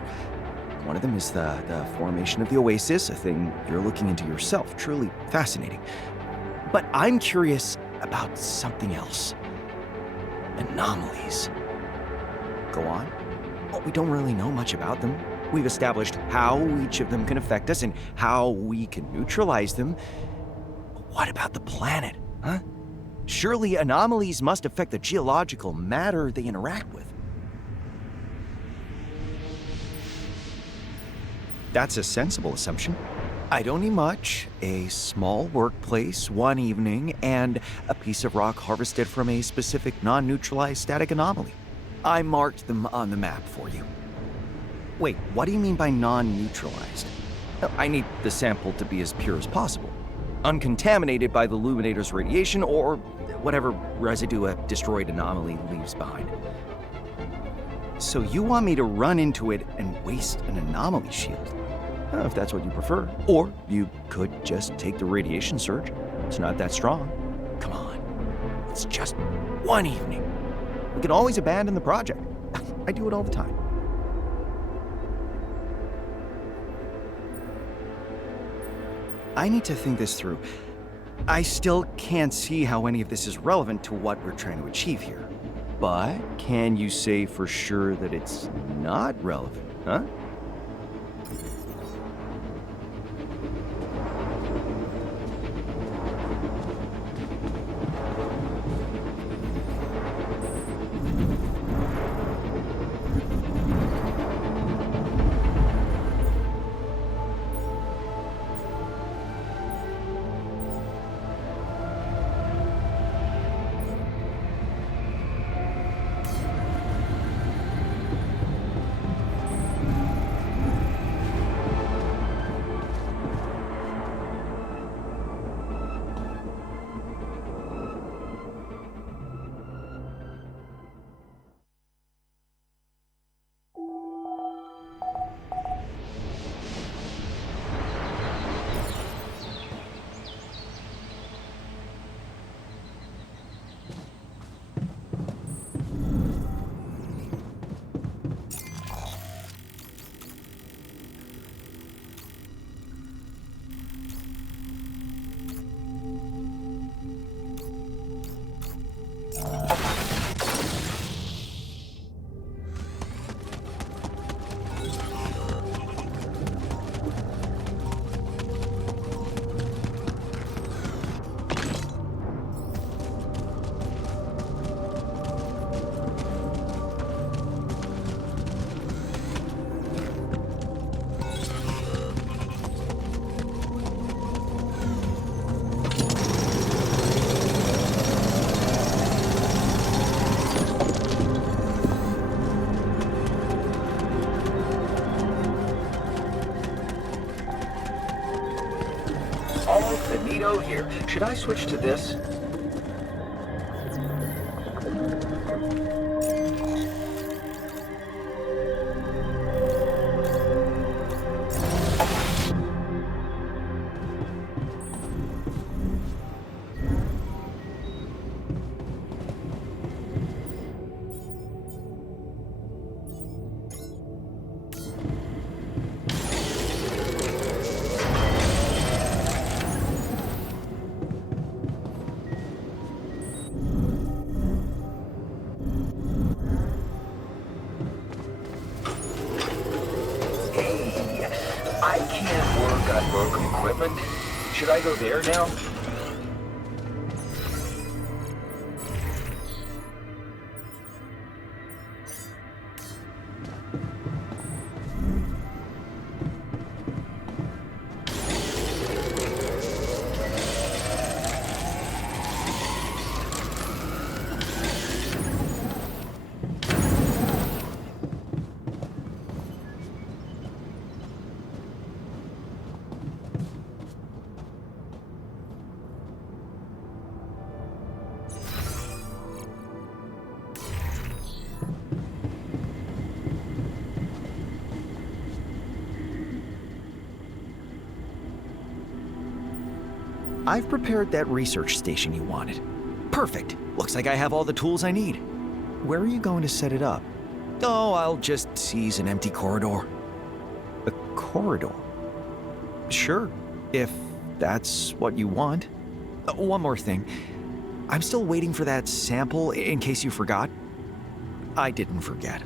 One of them is the formation of the Oasis, a thing you're looking into yourself. Truly fascinating. But I'm curious about something else. Anomalies. Go on. Well, we don't really know much about them. We've established how each of them can affect us and how we can neutralize them. But what about the planet, huh? Surely anomalies must affect the geological matter they interact with. That's a sensible assumption. I don't need much. A small workplace, one evening, and a piece of rock harvested from a specific non-neutralized static anomaly. I marked them on the map for you. Wait, what do you mean by non-neutralized? I need the sample to be as pure as possible. Uncontaminated by the illuminator's radiation or whatever residue a destroyed anomaly leaves behind. So you want me to run into it and waste an anomaly shield? If that's what you prefer. Or you could just take the radiation surge. It's not that strong. Come on. It's just one evening. We can always abandon the project. I do it all the time. I need to think this through. I still can't see how any of this is relevant to what we're trying to achieve here. But can you say for sure that it's not relevant, huh? All finito here. Should I switch to this? I can't work on broken equipment. Should I go there now? I've prepared that research station you wanted. Perfect. Looks like I have all the tools I need. Where are you going to set it up? Oh, I'll just seize an empty corridor. A corridor? Sure, if that's what you want. One more thing. I'm still waiting for that sample in case you forgot. I didn't forget.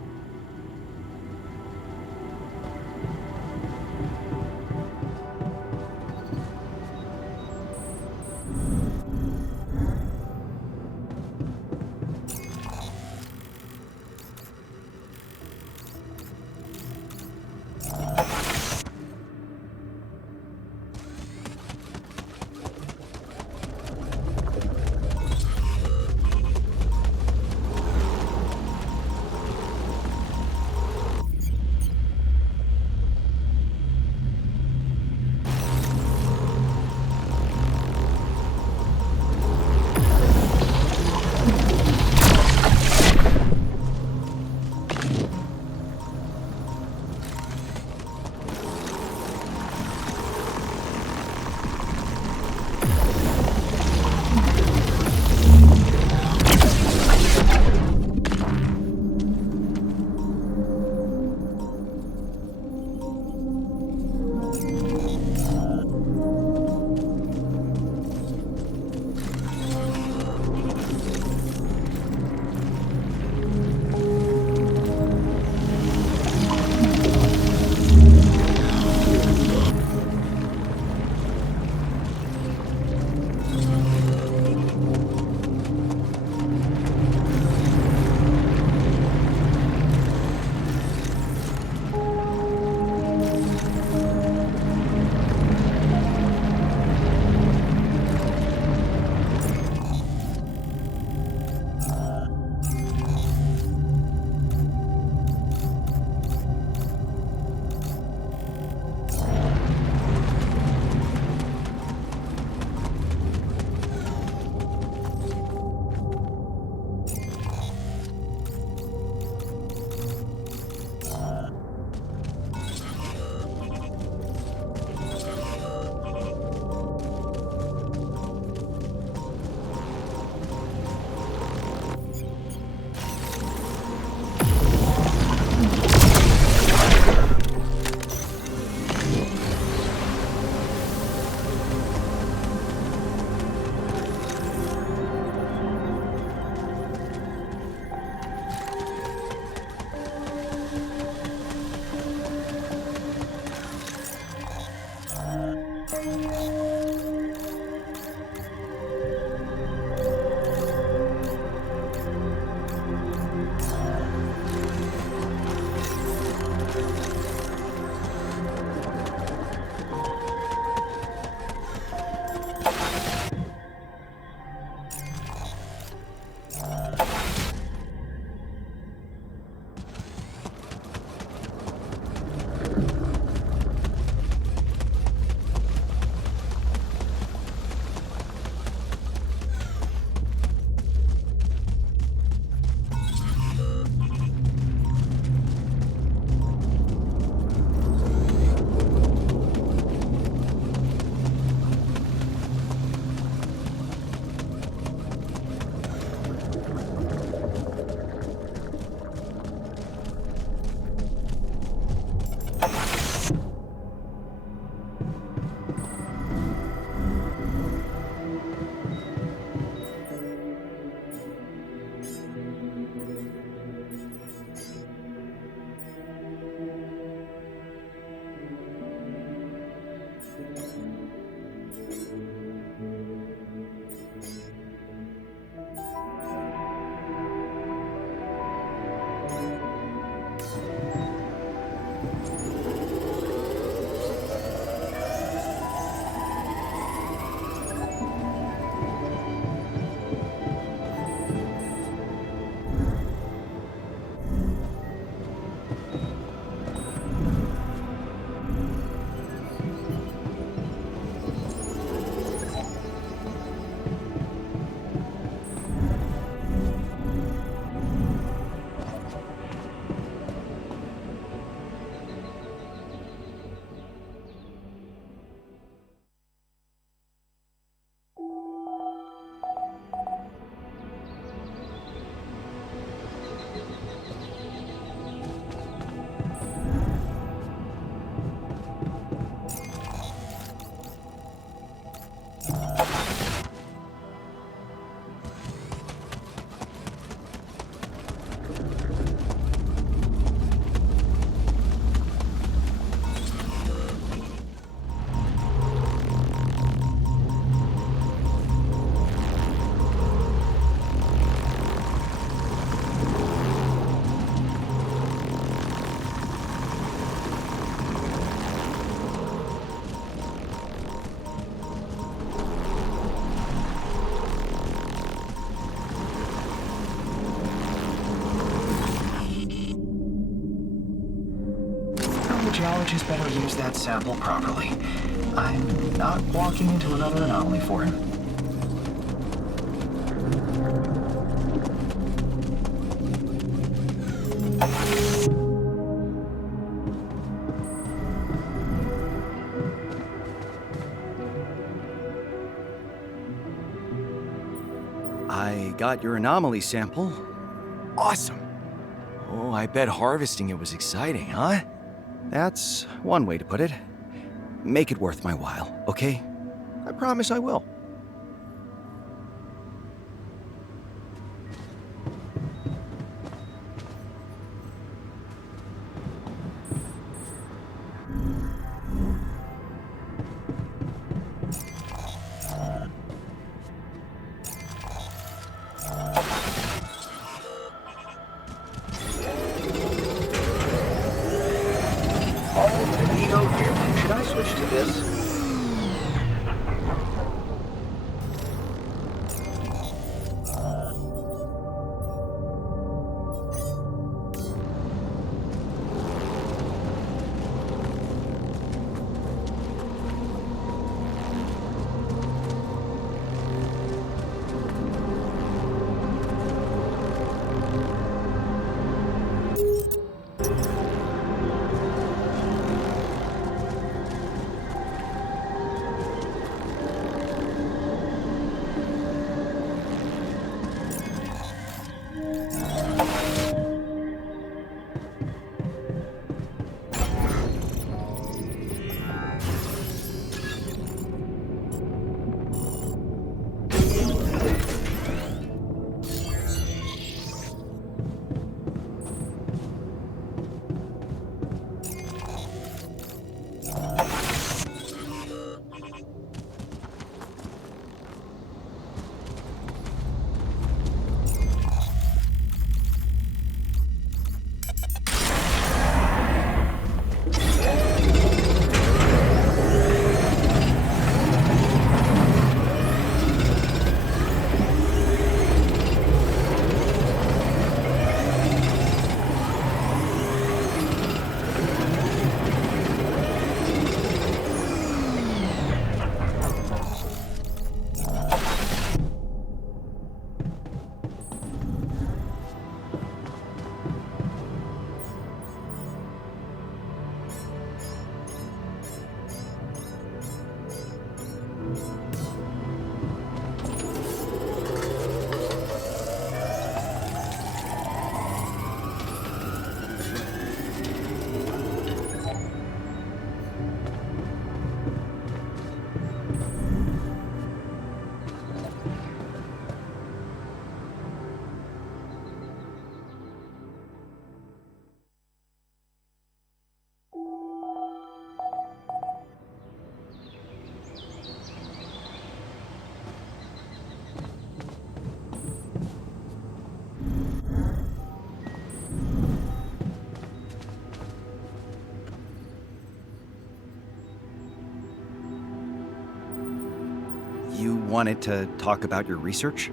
never used that sample properly. I'm not walking into another anomaly for him. I got your anomaly sample. Awesome. Oh, I bet harvesting it was exciting, huh? That's one way to put it. Make it worth my while, okay? I promise I will. Should I switch to this? You wanted to talk about your research?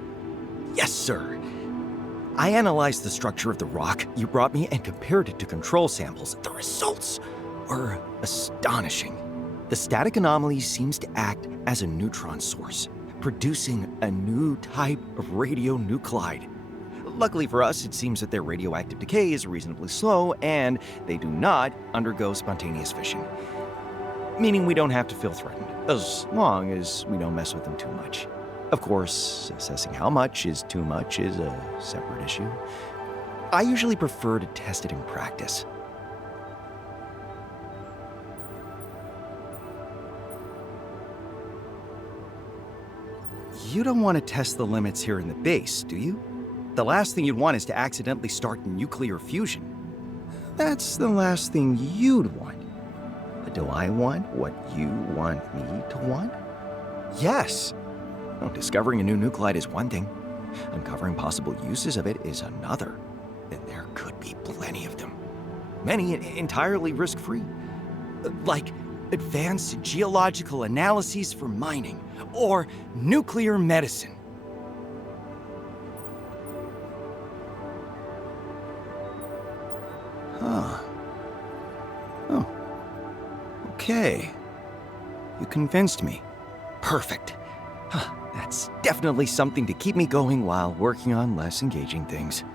Yes, sir. I analyzed the structure of the rock you brought me and compared it to control samples. The results are astonishing. The static anomaly seems to act as a neutron source, producing a new type of radionuclide. Luckily for us, it seems that their radioactive decay is reasonably slow and they do not undergo spontaneous fission. Meaning we don't have to feel threatened, as long as we don't mess with them too much. Of course, assessing how much is too much is a separate issue. I usually prefer to test it in practice. You don't want to test the limits here in the base, do you? The last thing you'd want is to accidentally start nuclear fusion. That's the last thing you'd want. But do I want what you want me to want? Yes. Well, discovering a new nuclide is one thing. Uncovering possible uses of it is another. And there could be plenty of them. Many entirely risk-free. Like advanced geological analyses for mining, or nuclear medicine. Huh. Oh. Okay. You convinced me. Perfect. That's definitely something to keep me going while working on less engaging things.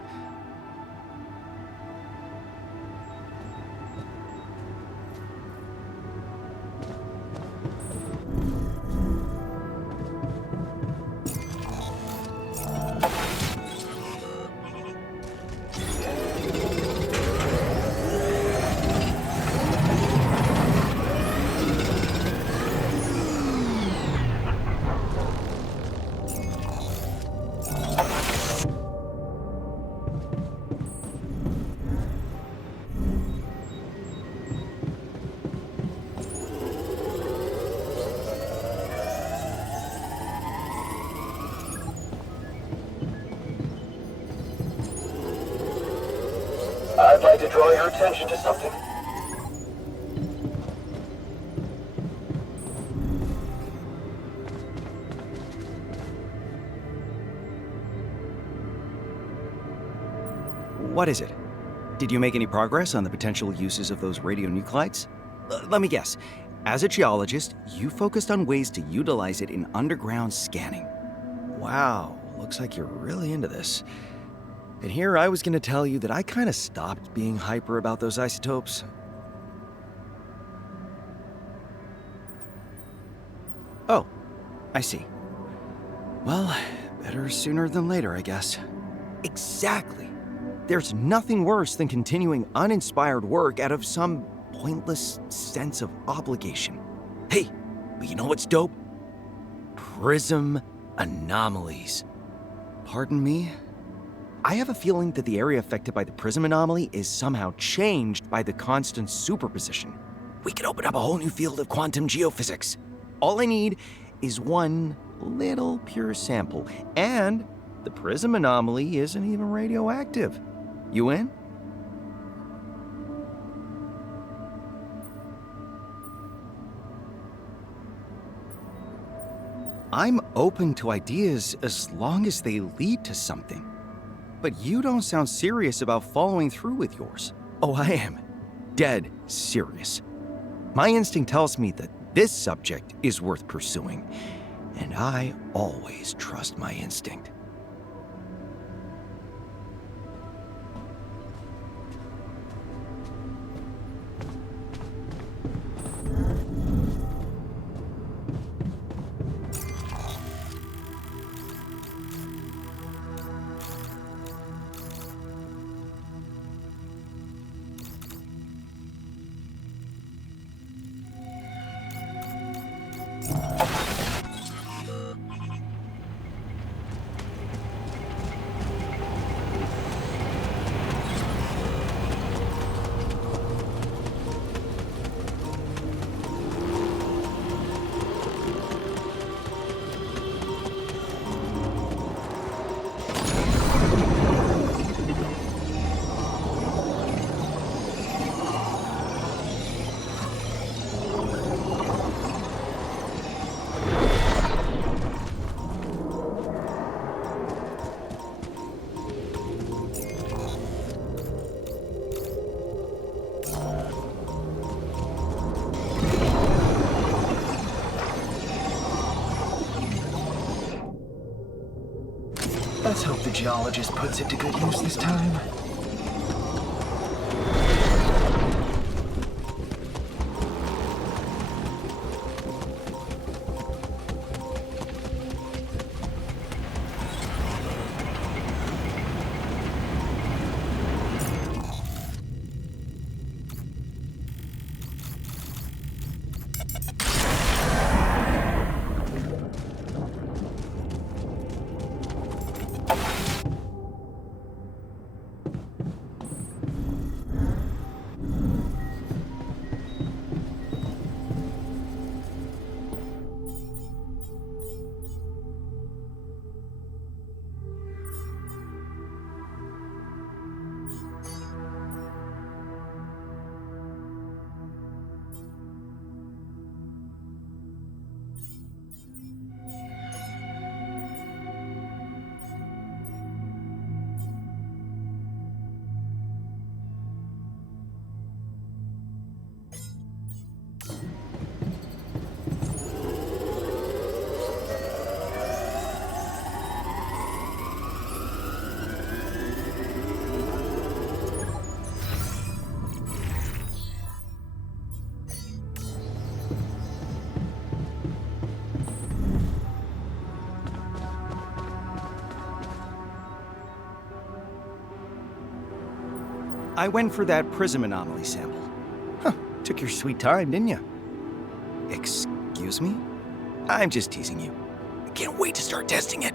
I'd like to draw your attention to something. What is it? Did you make any progress on the potential uses of those radionuclides? Let me guess. As a geologist, you focused on ways to utilize it in underground scanning. Wow, looks like you're really into this. And here I was going to tell you that I kind of stopped being hyper about those isotopes. Oh, I see. Well, better sooner than later, I guess. Exactly. There's nothing worse than continuing uninspired work out of some pointless sense of obligation. Hey, but you know what's dope? Prism anomalies. Pardon me? I have a feeling that the area affected by the prism anomaly is somehow changed by the constant superposition. We could open up a whole new field of quantum geophysics. All I need is one little pure sample, and the prism anomaly isn't even radioactive. You in? I'm open to ideas as long as they lead to something. But you don't sound serious about following through with yours. Oh, I am. Dead serious. My instinct tells me that this subject is worth pursuing, and I always trust my instinct. Let's hope the geologist puts it to good use this time. I went for that prism anomaly sample. Huh, took your sweet time, didn't you? Excuse me? I'm just teasing you. I can't wait to start testing it.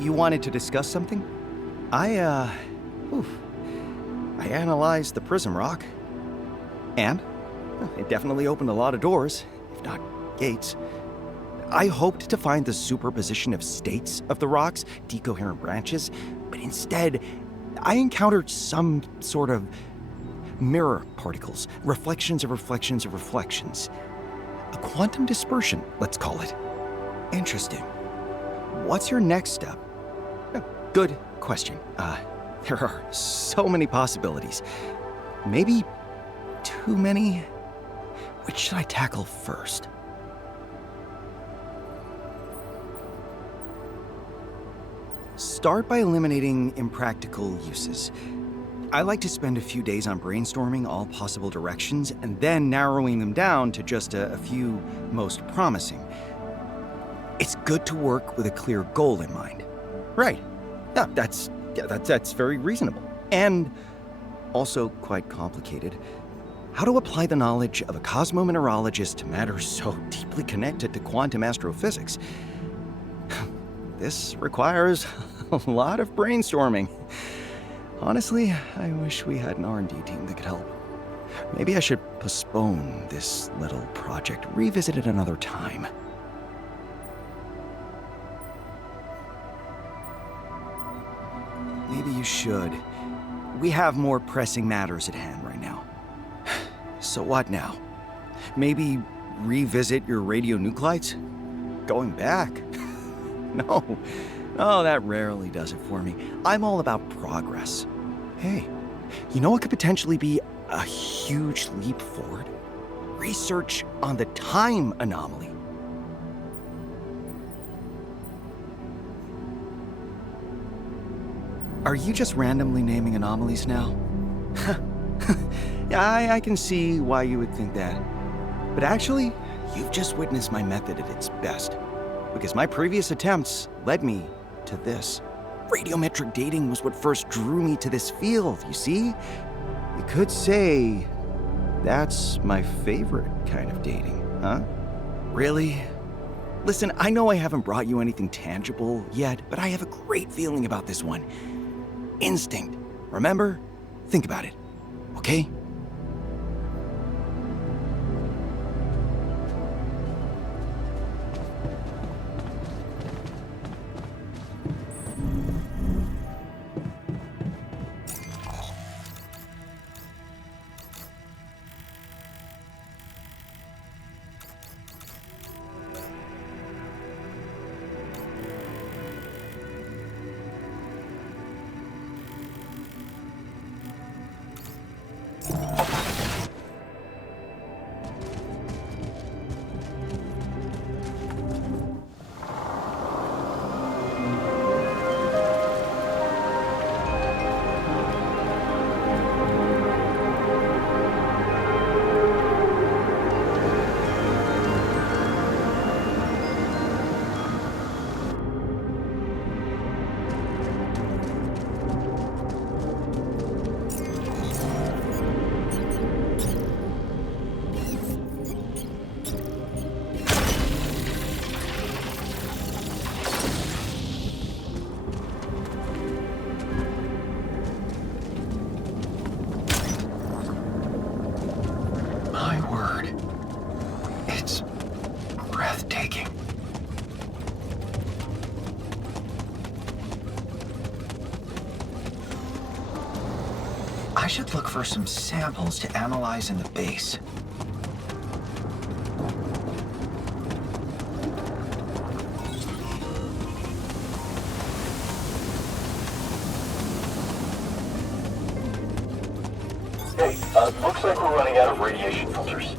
You wanted to discuss something? I analyzed the prism rock. And it definitely opened a lot of doors, if not gates. I hoped to find the superposition of states of the rocks, decoherent branches, but instead, I encountered some sort of mirror particles, reflections of reflections of reflections. A quantum dispersion, let's call it. Interesting. What's your next step? Good question. There are so many possibilities. Maybe too many? Which should I tackle first? Start by eliminating impractical uses. I like to spend a few days on brainstorming all possible directions and then narrowing them down to just a few most promising. It's good to work with a clear goal in mind. Right. Yeah, that's very reasonable. And also quite complicated. How to apply the knowledge of a cosmomineralogist to matters so deeply connected to quantum astrophysics. This requires a lot of brainstorming. Honestly, I wish we had an R&D team that could help. Maybe I should postpone this little project, revisit it another time. Maybe you should. We have more pressing matters at hand right now. So what now? Maybe revisit your radionuclides? Going back? No, that rarely does it for me. I'm all about progress. Hey, you know what could potentially be a huge leap forward? Research on the time anomaly. Are you just randomly naming anomalies now? Yeah, I can see why you would think that. But actually, you've just witnessed my method at its best. Because my previous attempts led me to this. Radiometric dating was what first drew me to this field, you see? You could say that's my favorite kind of dating, huh? Really? Listen, I know I haven't brought you anything tangible yet, but I have a great feeling about this one. Instinct. Remember? Think about it, okay? I should look for some samples to analyze in the base. Hey, looks like we're running out of radiation filters.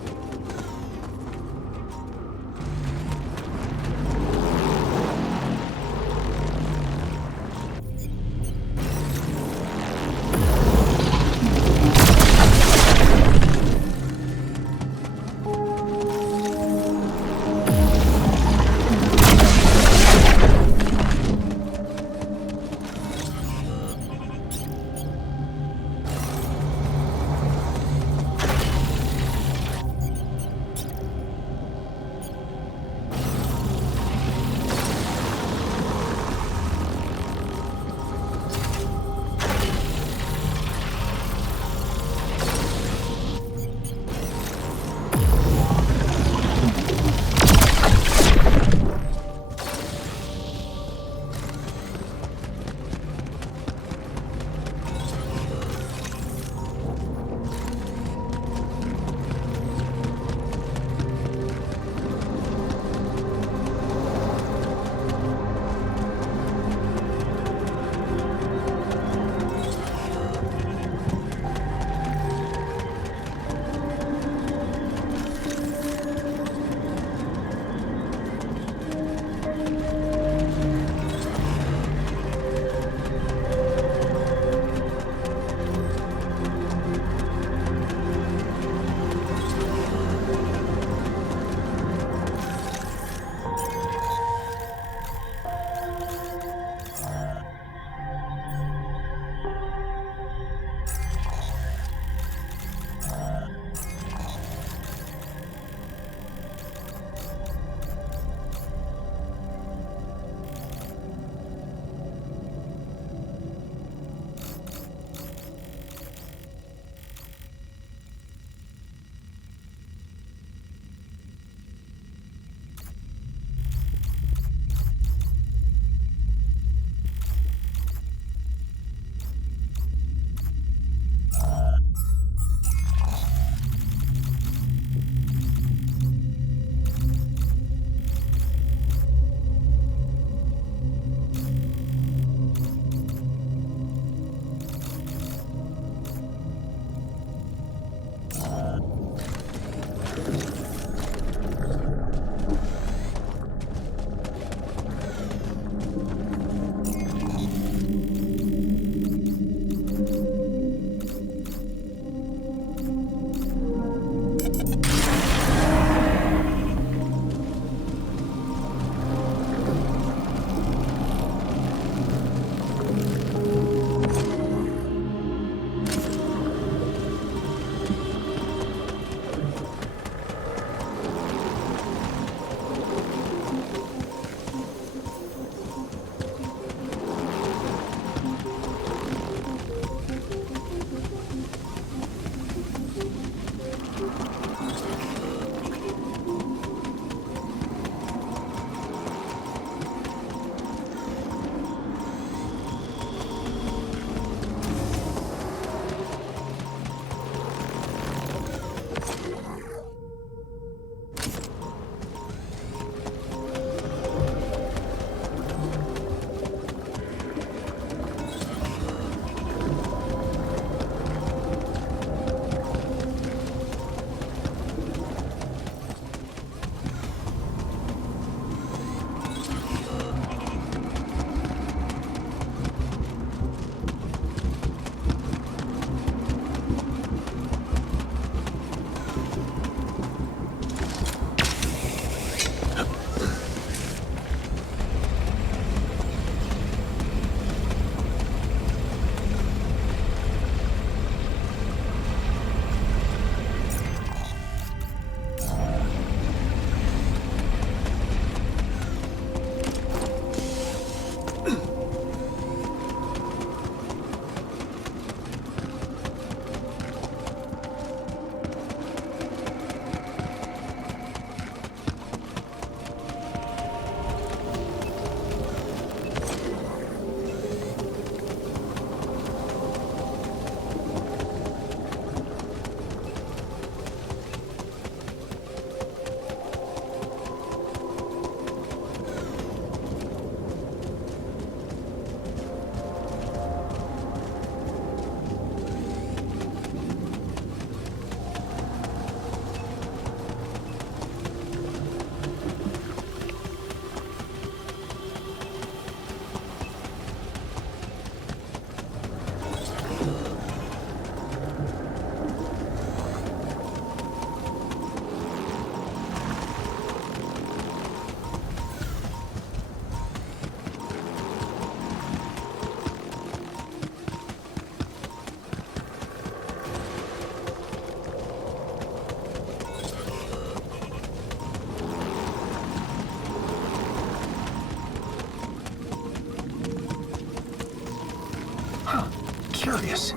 Huh, curious.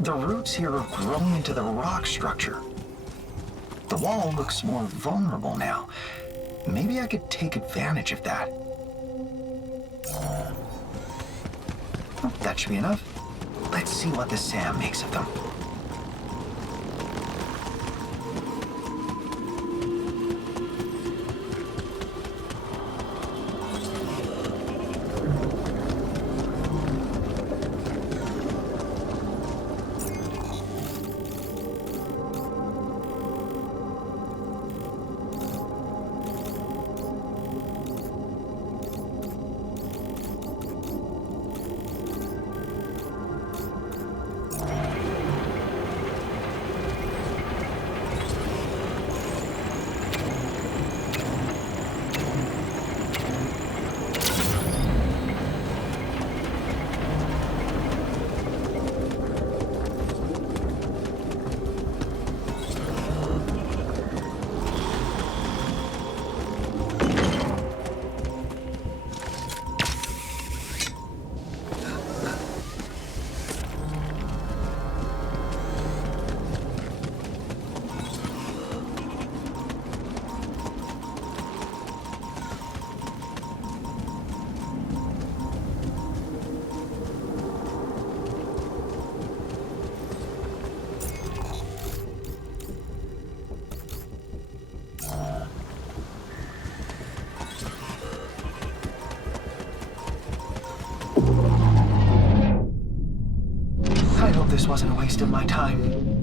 The roots here are growing into the rock structure. The wall looks more vulnerable now. Maybe I could take advantage of that. Oh, that should be enough. Let's see what the Sam makes of them. This wasn't a waste of my time.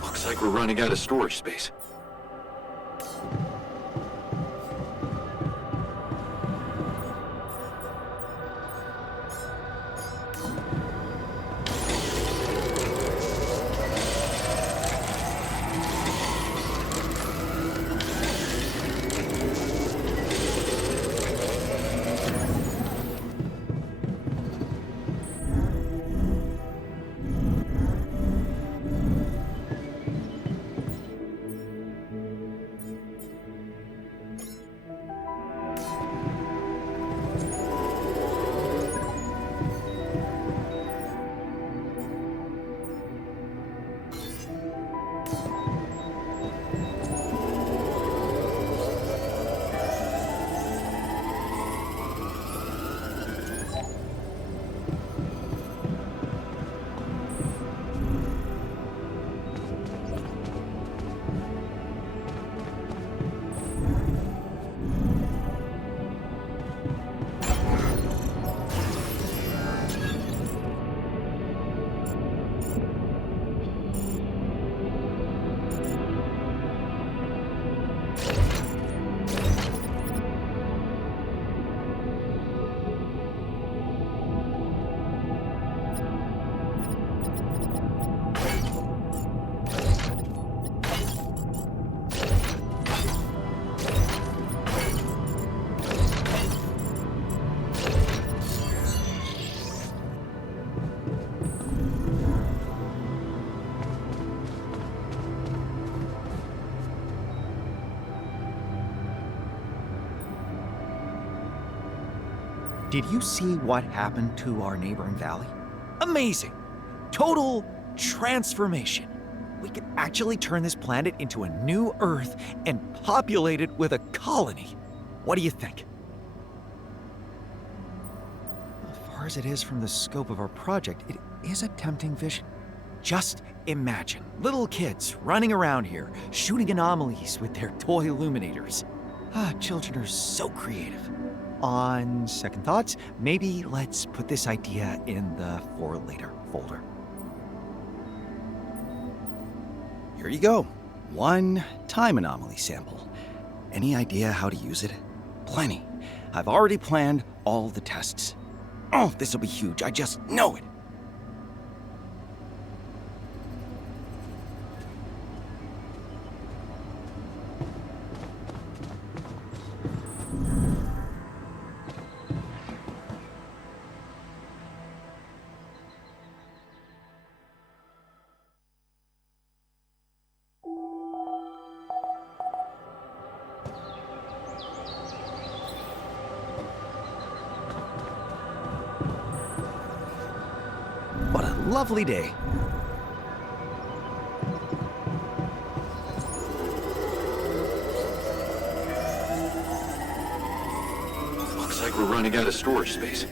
Looks like we're running out of storage space. Did you see what happened to our neighboring valley? Amazing! Total transformation. We could actually turn this planet into a new Earth and populate it with a colony. What do you think? as it is from the scope of our project, it is a tempting vision. Just imagine little kids running around here, shooting anomalies with their toy illuminators. Children are so creative. On second thoughts, maybe let's put this idea in the for later folder. Here you go. One time anomaly sample. Any idea how to use it? Plenty. I've already planned all the tests. Oh, this will be huge. I just know it. What a lovely day. Looks like we're running out of storage space.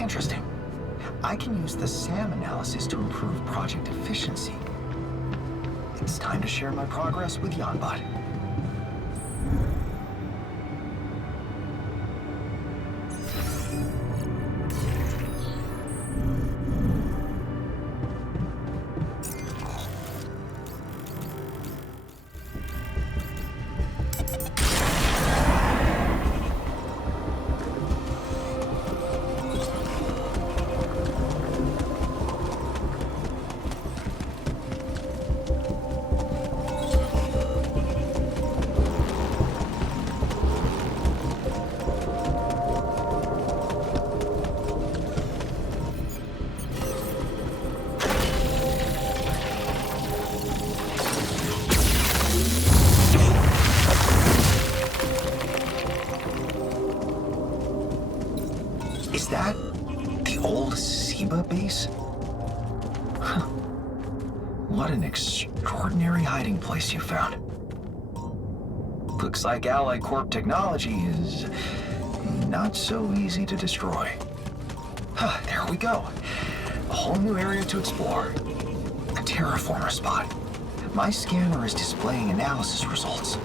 Interesting. I can use the SAM analysis to improve project efficiency. It's time to share my progress with Yanbot. Is that the old Seba base? Huh. What an extraordinary hiding place you found. Looks like Allied Corp technology is not so easy to destroy. Huh, there we go. A whole new area to explore. A terraformer spot. My scanner is displaying analysis results.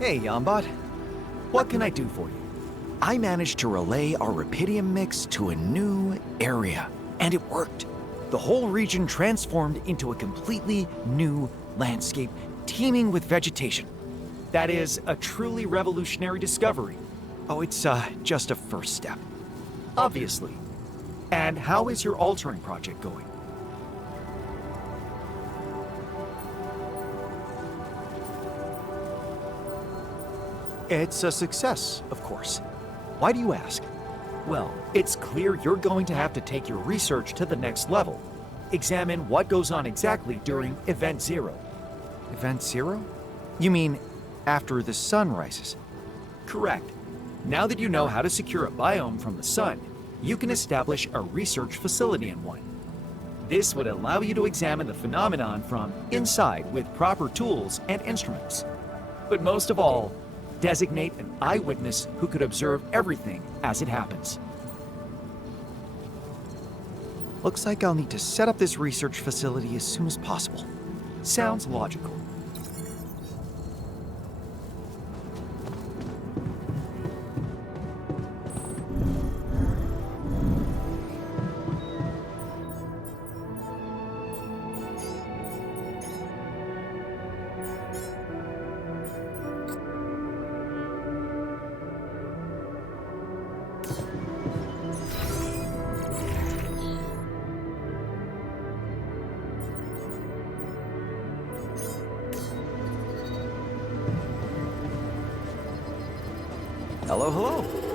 Hey, Yambot. What can I do for you? I managed to relay our rupidium mix to a new area, and it worked. The whole region transformed into a completely new landscape teeming with vegetation. That is a truly revolutionary discovery. Oh, it's just a first step. Obviously. And how is your altering project going? It's a success, of course. Why do you ask? Well, it's clear you're going to have to take your research to the next level. Examine what goes on exactly during Event Zero. Event Zero? You mean after the sun rises? Correct. Now that you know how to secure a biome from the sun, you can establish a research facility in one. This would allow you to examine the phenomenon from inside with proper tools and instruments. But most of all, designate an eyewitness who could observe everything as it happens. Looks like I'll need to set up this research facility as soon as possible. Sounds logical. Hello, hello.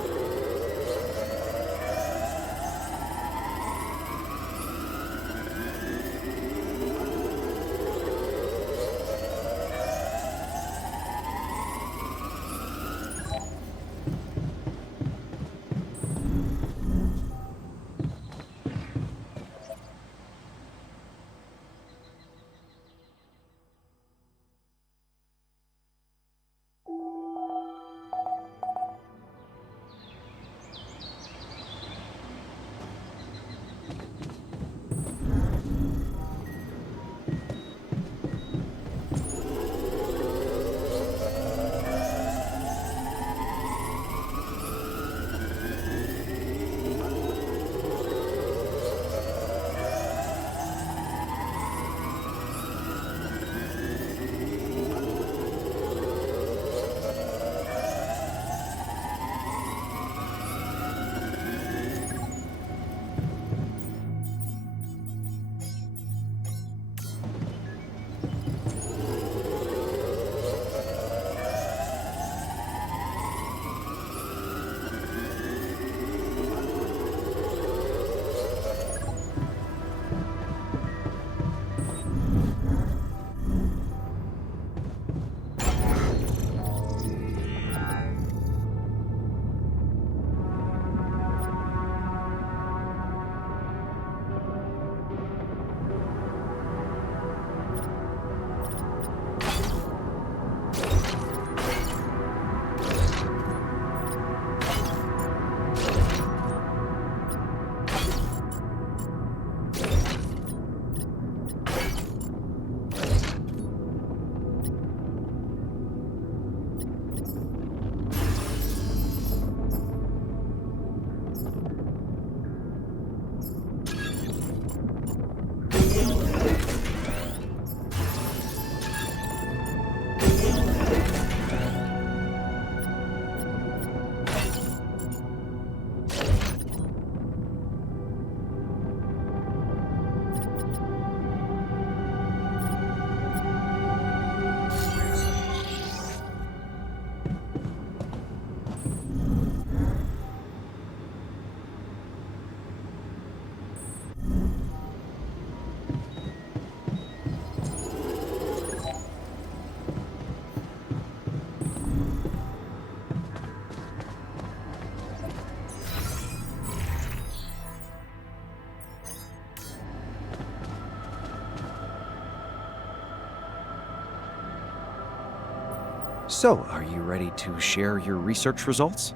So, are you ready to share your research results?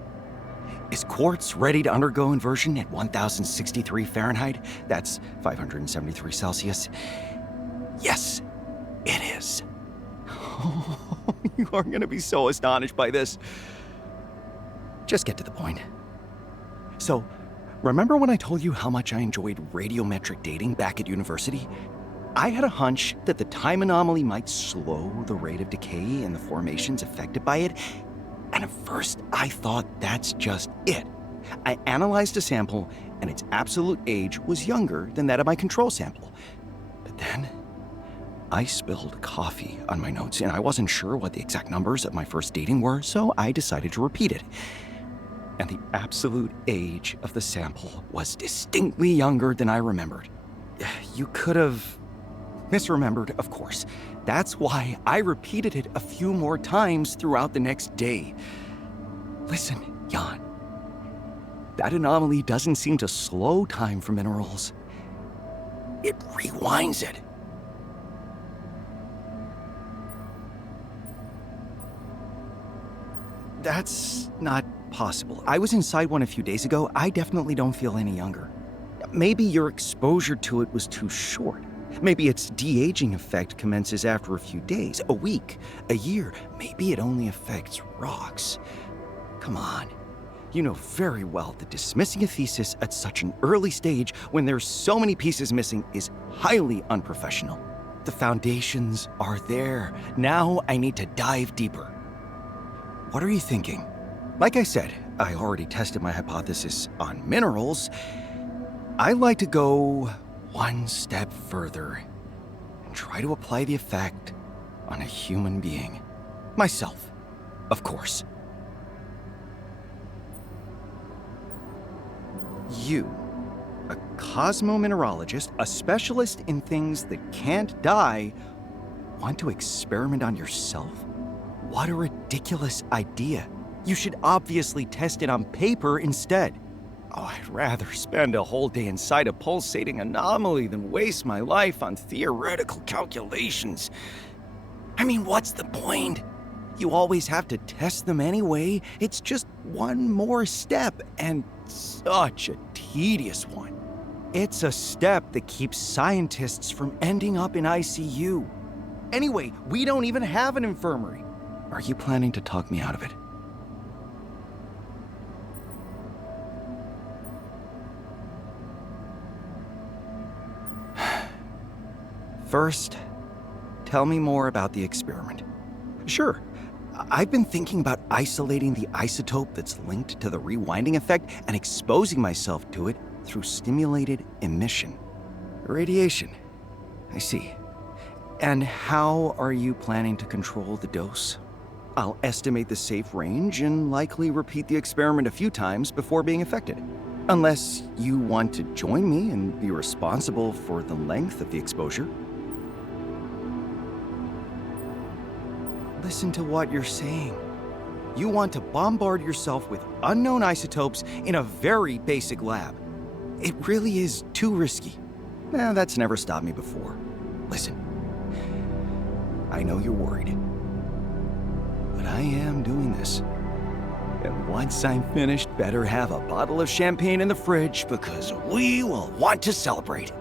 Is quartz ready to undergo inversion at 1063 Fahrenheit? That's 573 Celsius. Yes, it is. You are gonna be so astonished by this. Just get to the point. So, remember when I told you how much I enjoyed radiometric dating back at university? I had a hunch that the time anomaly might slow the rate of decay in the formations affected by it, and at first I thought that's just it. I analyzed a sample, and its absolute age was younger than that of my control sample. But then, I spilled coffee on my notes, and I wasn't sure what the exact numbers of my first dating were, so I decided to repeat it. And the absolute age of the sample was distinctly younger than I remembered. You could have misremembered, of course. That's why I repeated it a few more times throughout the next day. Listen, Jan. That anomaly doesn't seem to slow time for minerals. It rewinds it. That's not possible. I was inside one a few days ago. I definitely don't feel any younger. Maybe your exposure to it was too short. Maybe its de-aging effect commences after a few days, a week, a year. Maybe it only affects rocks. Come on. You know very well that dismissing a thesis at such an early stage when there's so many pieces missing is highly unprofessional. The foundations are there. Now I need to dive deeper. What are you thinking? Like I said, I already tested my hypothesis on minerals. I like to go one step further and try to apply the effect on a human being. Myself, of course. You, a cosmomineralogist, a specialist in things that can't die, want to experiment on yourself? What a ridiculous idea. You should obviously test it on paper instead. Oh, I'd rather spend a whole day inside a pulsating anomaly than waste my life on theoretical calculations. I mean, what's the point? You always have to test them anyway. It's just one more step, and such a tedious one. It's a step that keeps scientists from ending up in ICU. Anyway, we don't even have an infirmary. Are you planning to talk me out of it? First, tell me more about the experiment. Sure, I've been thinking about isolating the isotope that's linked to the rewinding effect and exposing myself to it through stimulated emission. Radiation. I see. And how are you planning to control the dose? I'll estimate the safe range and likely repeat the experiment a few times before being affected. Unless you want to join me and be responsible for the length of the exposure. Listen to what you're saying. You want to bombard yourself with unknown isotopes in a very basic lab. It really is too risky. That's never stopped me before. Listen, I know you're worried, but I am doing this. And once I'm finished, better have a bottle of champagne in the fridge because we will want to celebrate.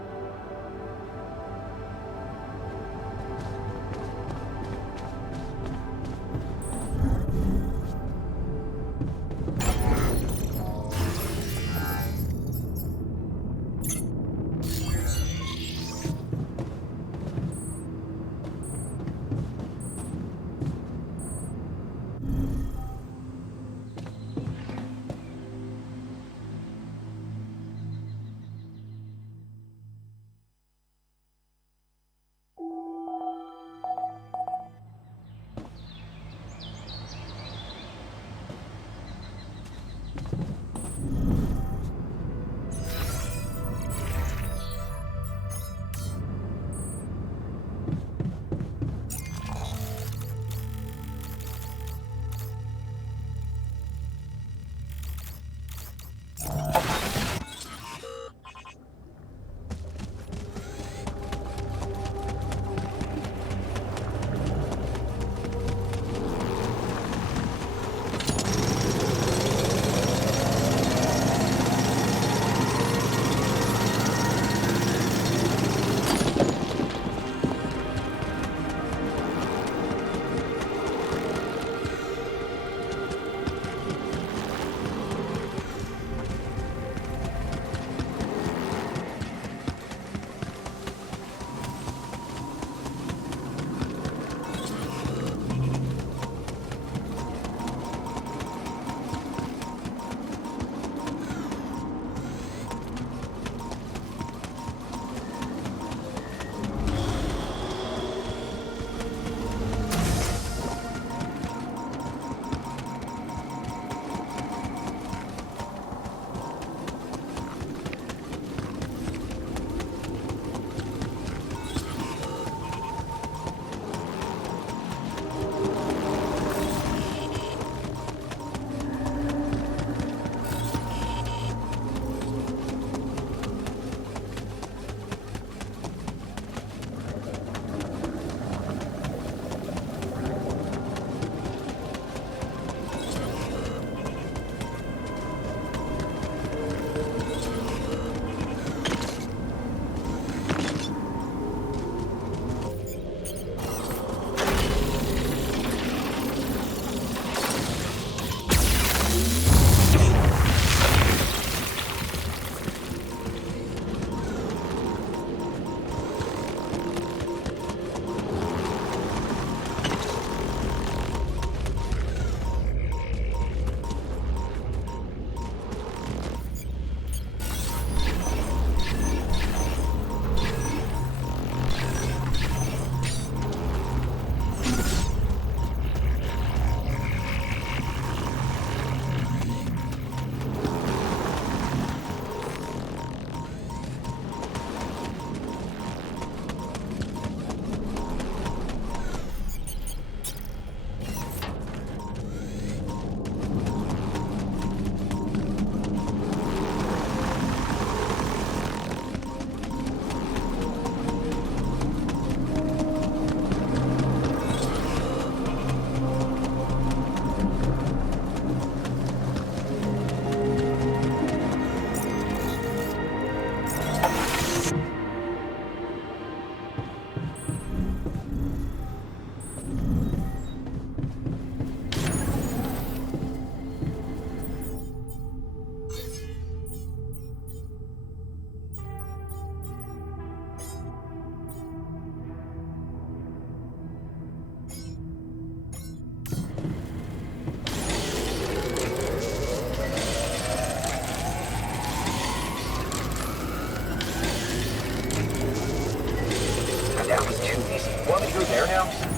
go there now?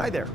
Hi there.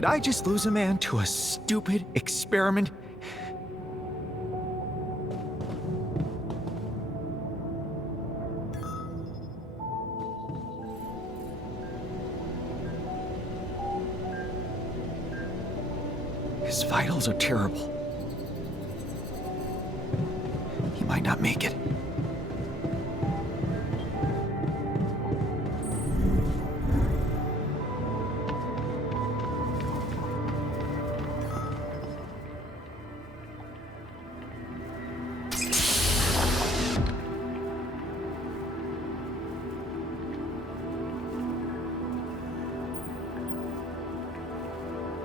Did I just lose a man to a stupid experiment? His vitals are terrible. He might not make it.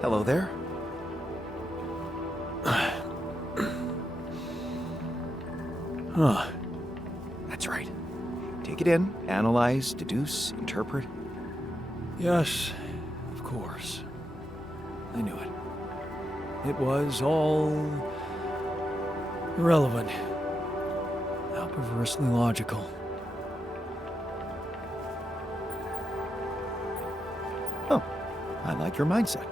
Hello there. That's right. Take it in, analyze, deduce, interpret. Yes, of course. I knew it. It was all irrelevant. How perversely logical. Oh, I like your mindset.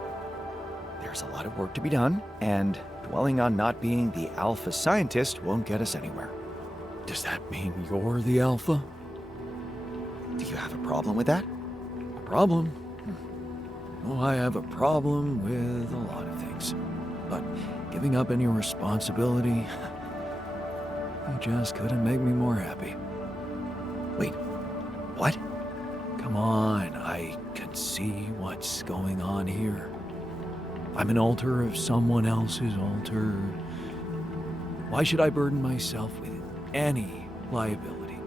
There's a lot of work to be done, and dwelling on not being the alpha scientist won't get us anywhere. Does that mean you're the alpha? Do you have a problem with that? A problem? Oh, I have a problem with a lot of things. But giving up any responsibility, it just couldn't make me more happy. Wait, what? Come on, I can see what's going on here. I'm an alter of someone else's alter. Why should I burden myself with any liability?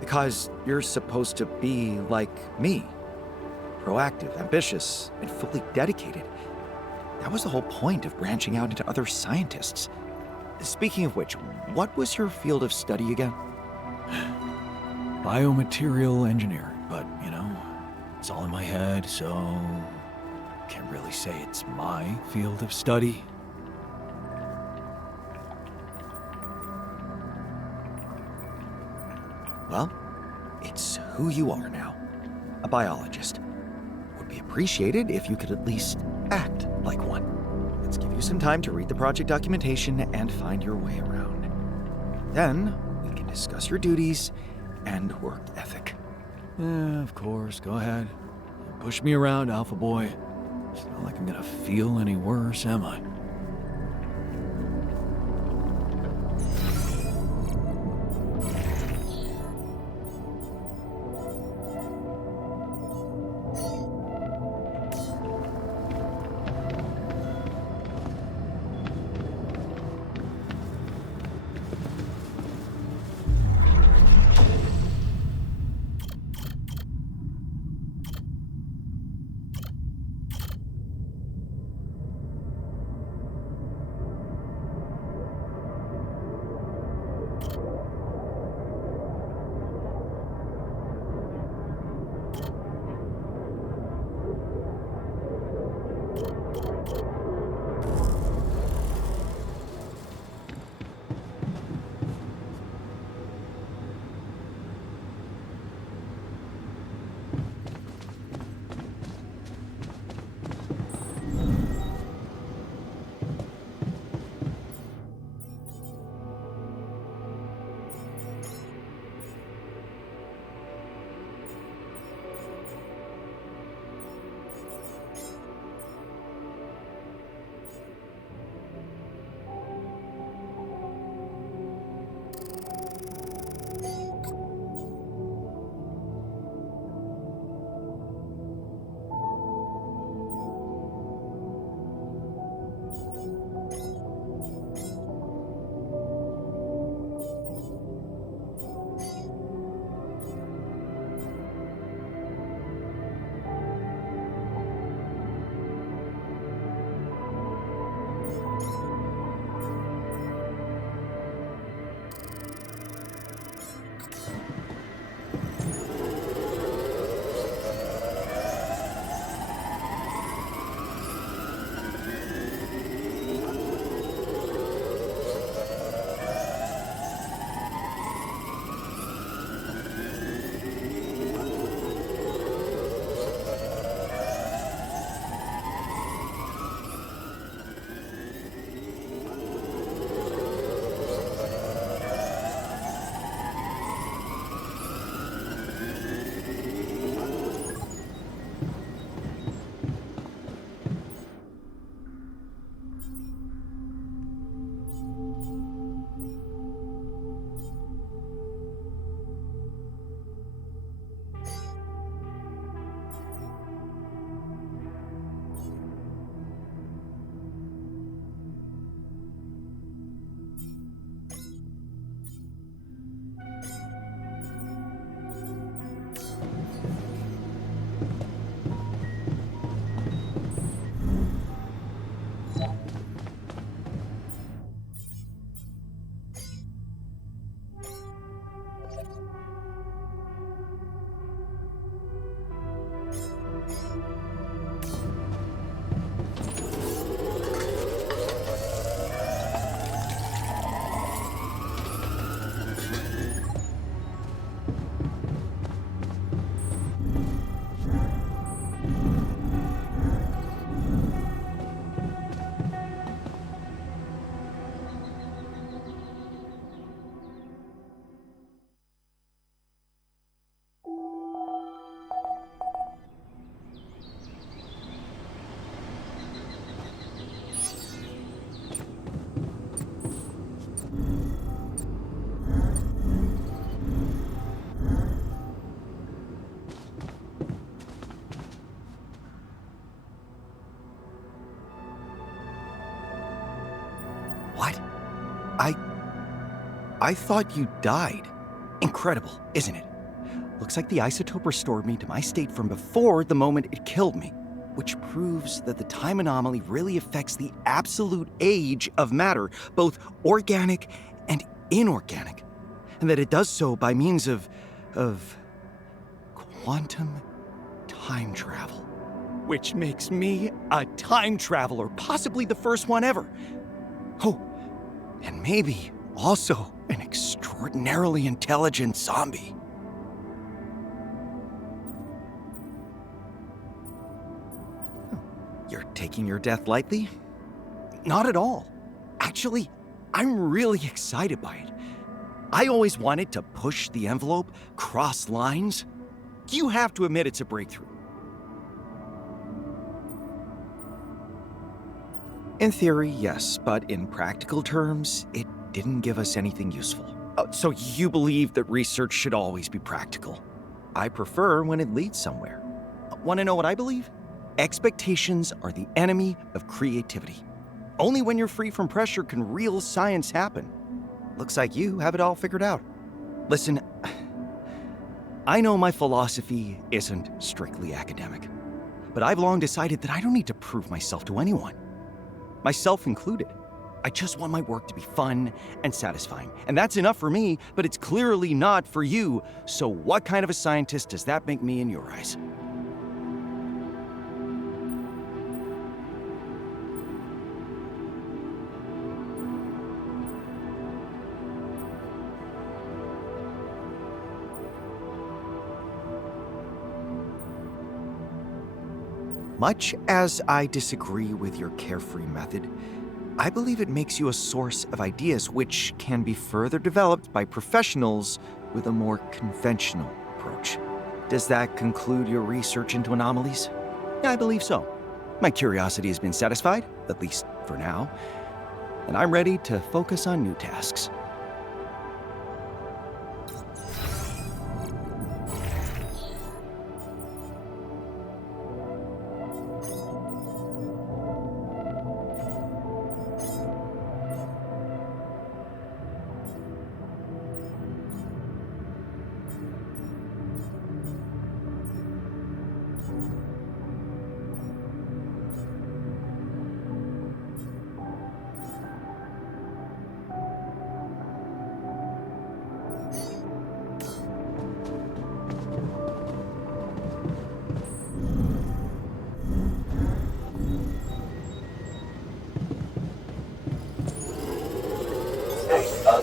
Because you're supposed to be like me. Proactive, ambitious, and fully dedicated. That was the whole point of branching out into other scientists. Speaking of which, what was your field of study again? Biomaterial engineering, but, it's all in my head, so can't really say it's my field of study. Well, it's who you are now. A biologist. Would be appreciated if you could at least act like one. Let's give you some time to read the project documentation and find your way around. Then, we can discuss your duties and work ethic. Yeah, of course, go ahead. Push me around, Alpha Boy. It's not like I'm gonna feel any worse, am I? What? I thought you died. Incredible, isn't it? Looks like the isotope restored me to my state from before the moment it killed me, which proves that the time anomaly really affects the absolute age of matter, both organic and inorganic, and that it does so by means of quantum time travel, which makes me a time traveler, possibly the first one ever. Oh, and maybe also an extraordinarily intelligent zombie. You're taking your death lightly? Not at all. Actually, I'm really excited by it. I always wanted to push the envelope, cross lines. You have to admit it's a breakthrough. In theory, yes, but in practical terms, it didn't give us anything useful. So you believe that research should always be practical? I prefer when it leads somewhere. Want to know what I believe? Expectations are the enemy of creativity. Only when you're free from pressure can real science happen. Looks like you have it all figured out. Listen, I know my philosophy isn't strictly academic, but I've long decided that I don't need to prove myself to anyone, myself included. I just want my work to be fun and satisfying, and that's enough for me, but it's clearly not for you. So what kind of a scientist does that make me in your eyes? Much as I disagree with your carefree method, I believe it makes you a source of ideas which can be further developed by professionals with a more conventional approach. Does that conclude your research into anomalies? Yeah, I believe so. My curiosity has been satisfied, at least for now, and I'm ready to focus on new tasks.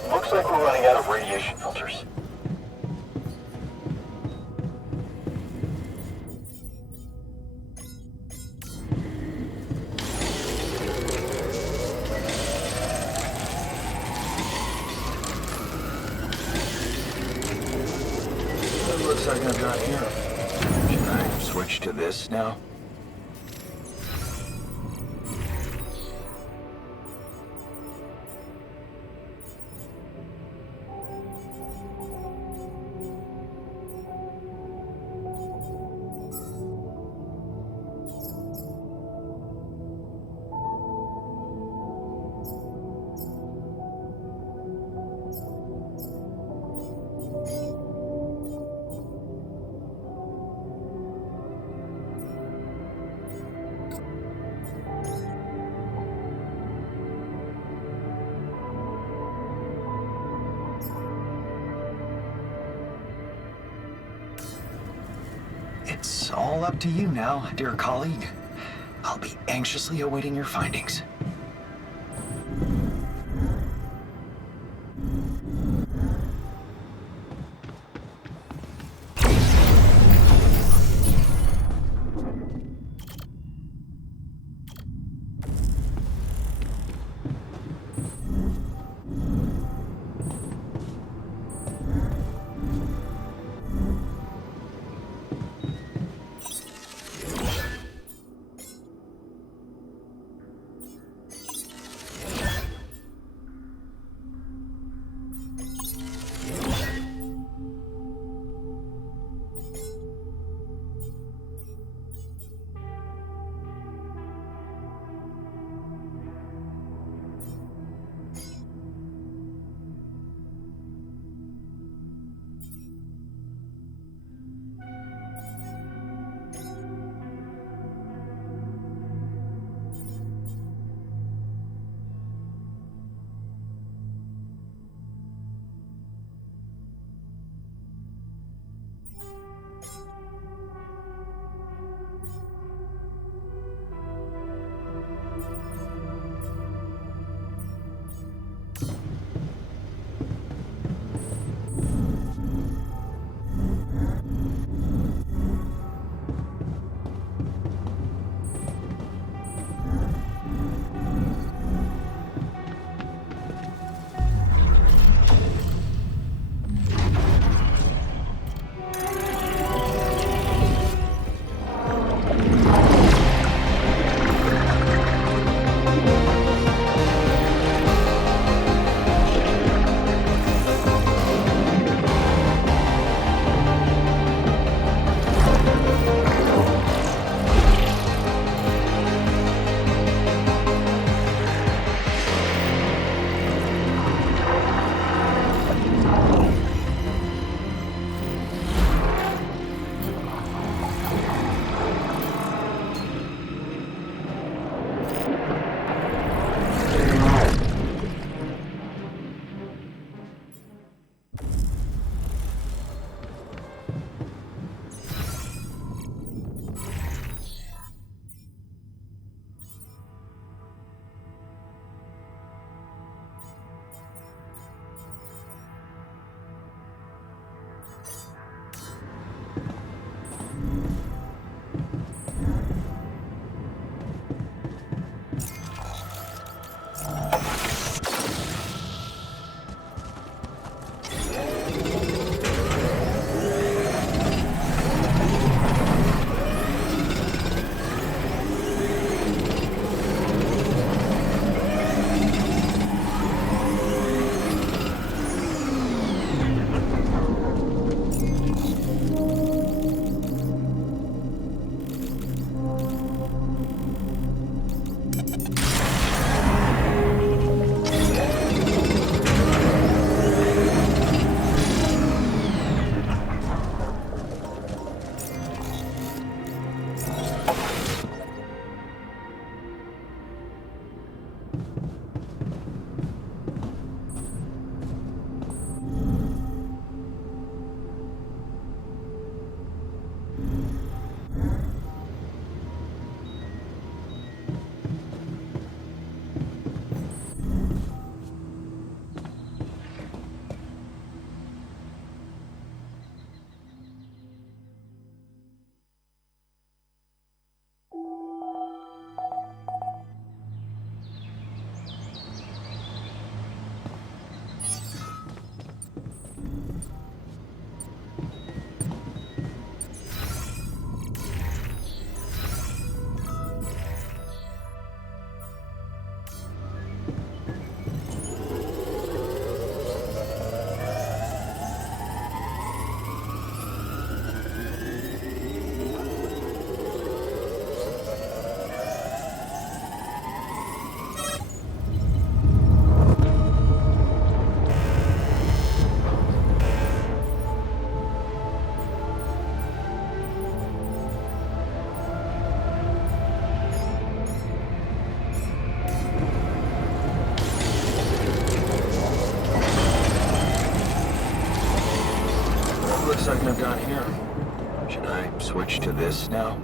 Looks like we're running out of radiation filters. It looks like I'm not here. Should I switch to this now? all up to you now, dear colleague. I'll be anxiously awaiting your findings. switch to this now?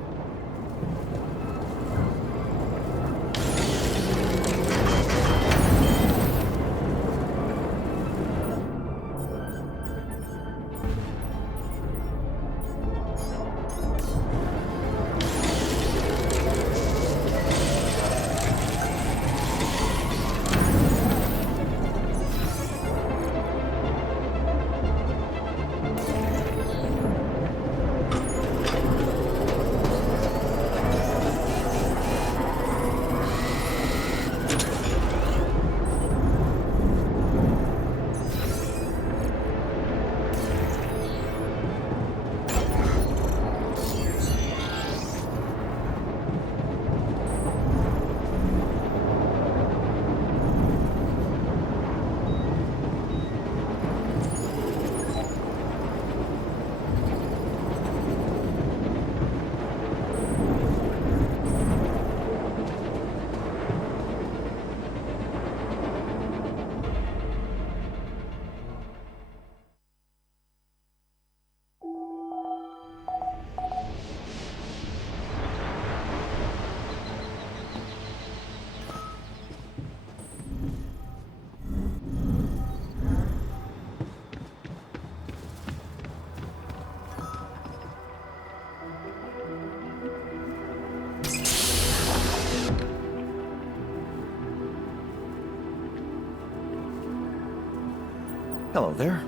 Hello there.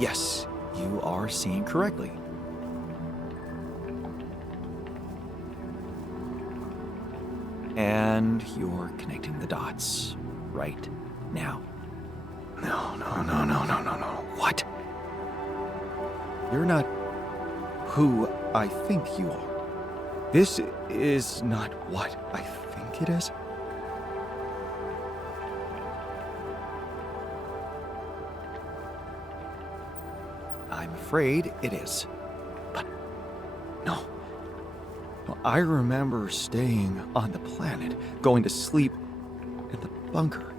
Yes, you are seeing correctly. And you're connecting the dots right now. No. What? You're not who I think you are. This is not what I think it is. I'm afraid it is. But no. I remember staying on the planet, going to sleep in the bunker.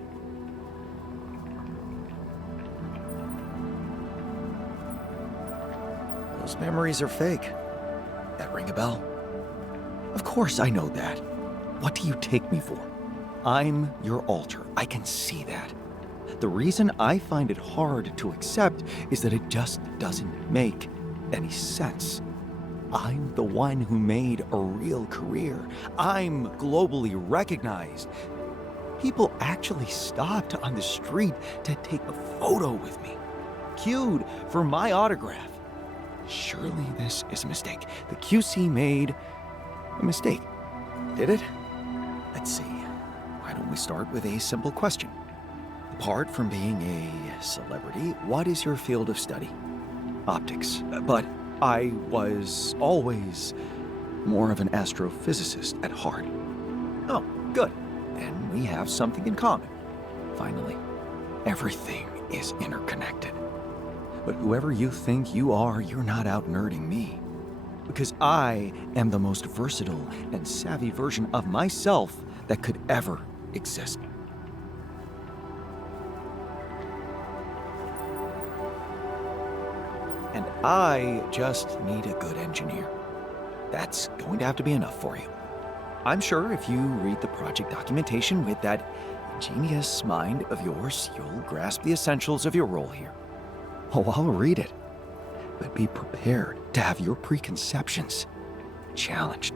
Those memories are fake. That ring a bell? Of course I know that. What do you take me for? I'm your alter. I can see that. The reason I find it hard to accept is that it just doesn't make any sense. I'm the one who made a real career. I'm globally recognized. People actually stopped on the street to take a photo with me, queued for my autograph. Surely this is a mistake. The QC made a mistake. Did it? Let's see. Why don't we start with a simple question? Apart from being a celebrity, what is your field of study? Optics. But I was always more of an astrophysicist at heart. Oh, good. Then we have something in common. Finally, everything is interconnected. But whoever you think you are, you're not out nerding me. Because I am the most versatile and savvy version of myself that could ever exist. And I just need a good engineer. That's going to have to be enough for you. I'm sure if you read the project documentation with that ingenious mind of yours, you'll grasp the essentials of your role here. Oh, I'll read it. But be prepared to have your preconceptions challenged.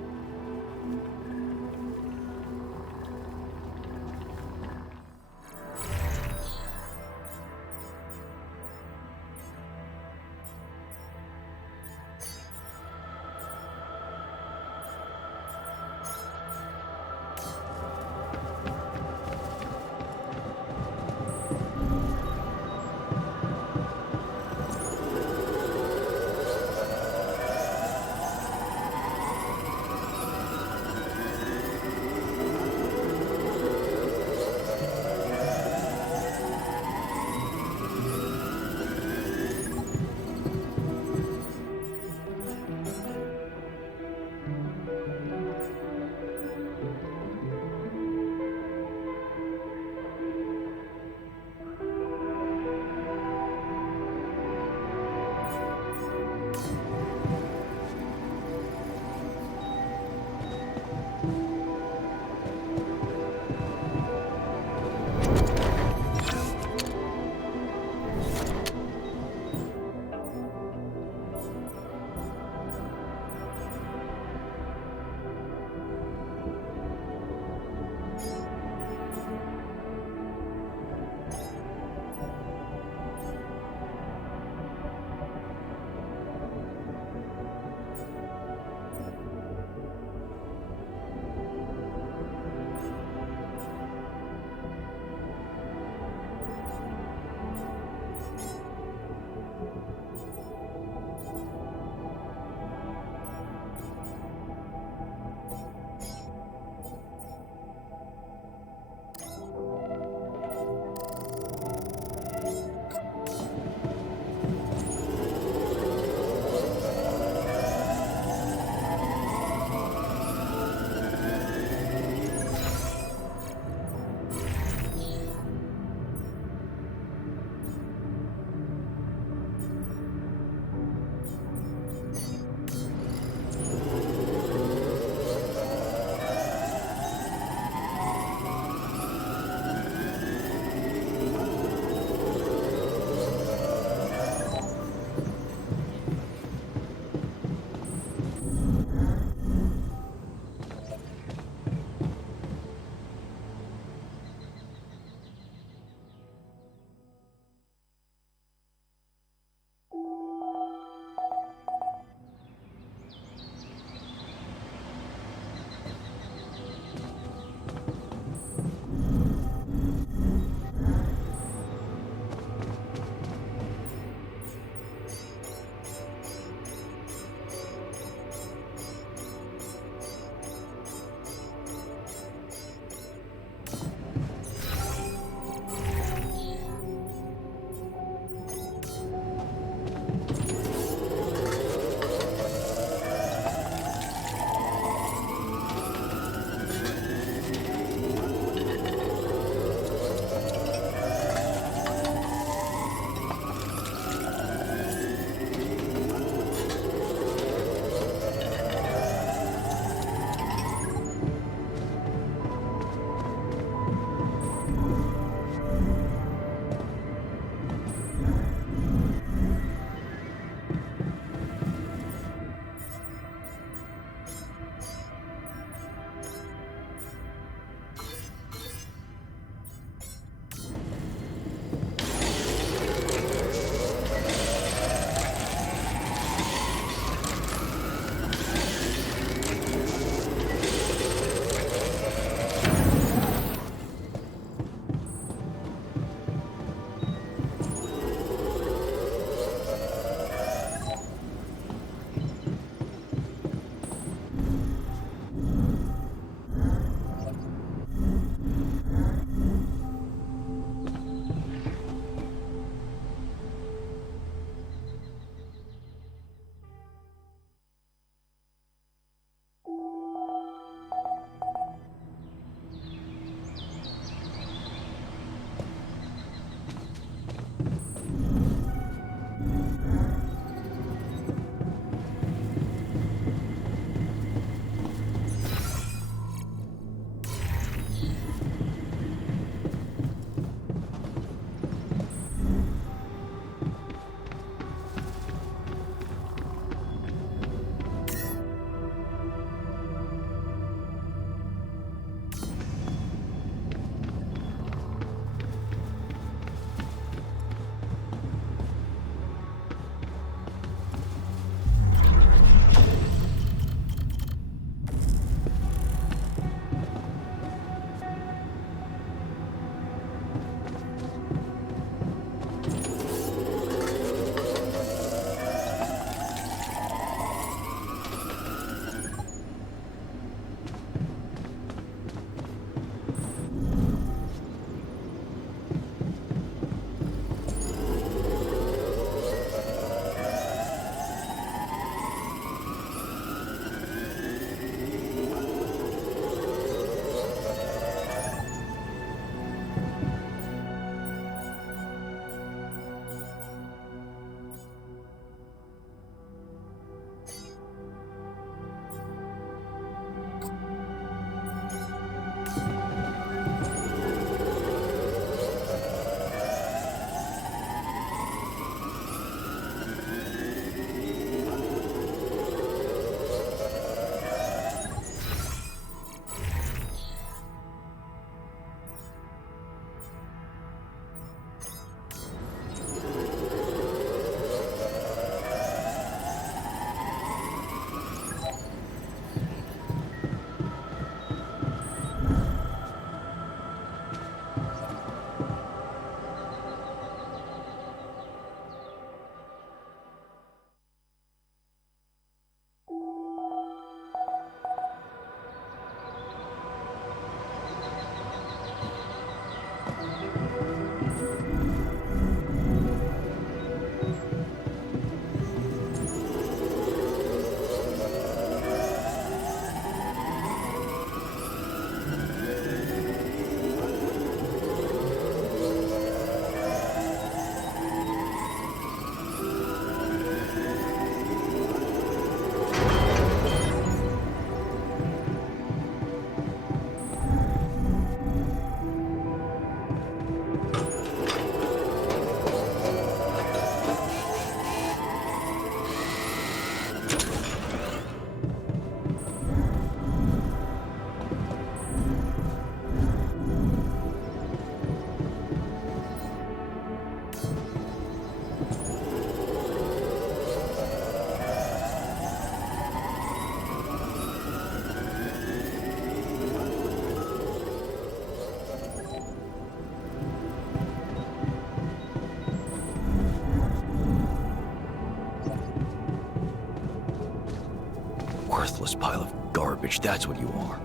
Worthless pile of garbage, that's what you are.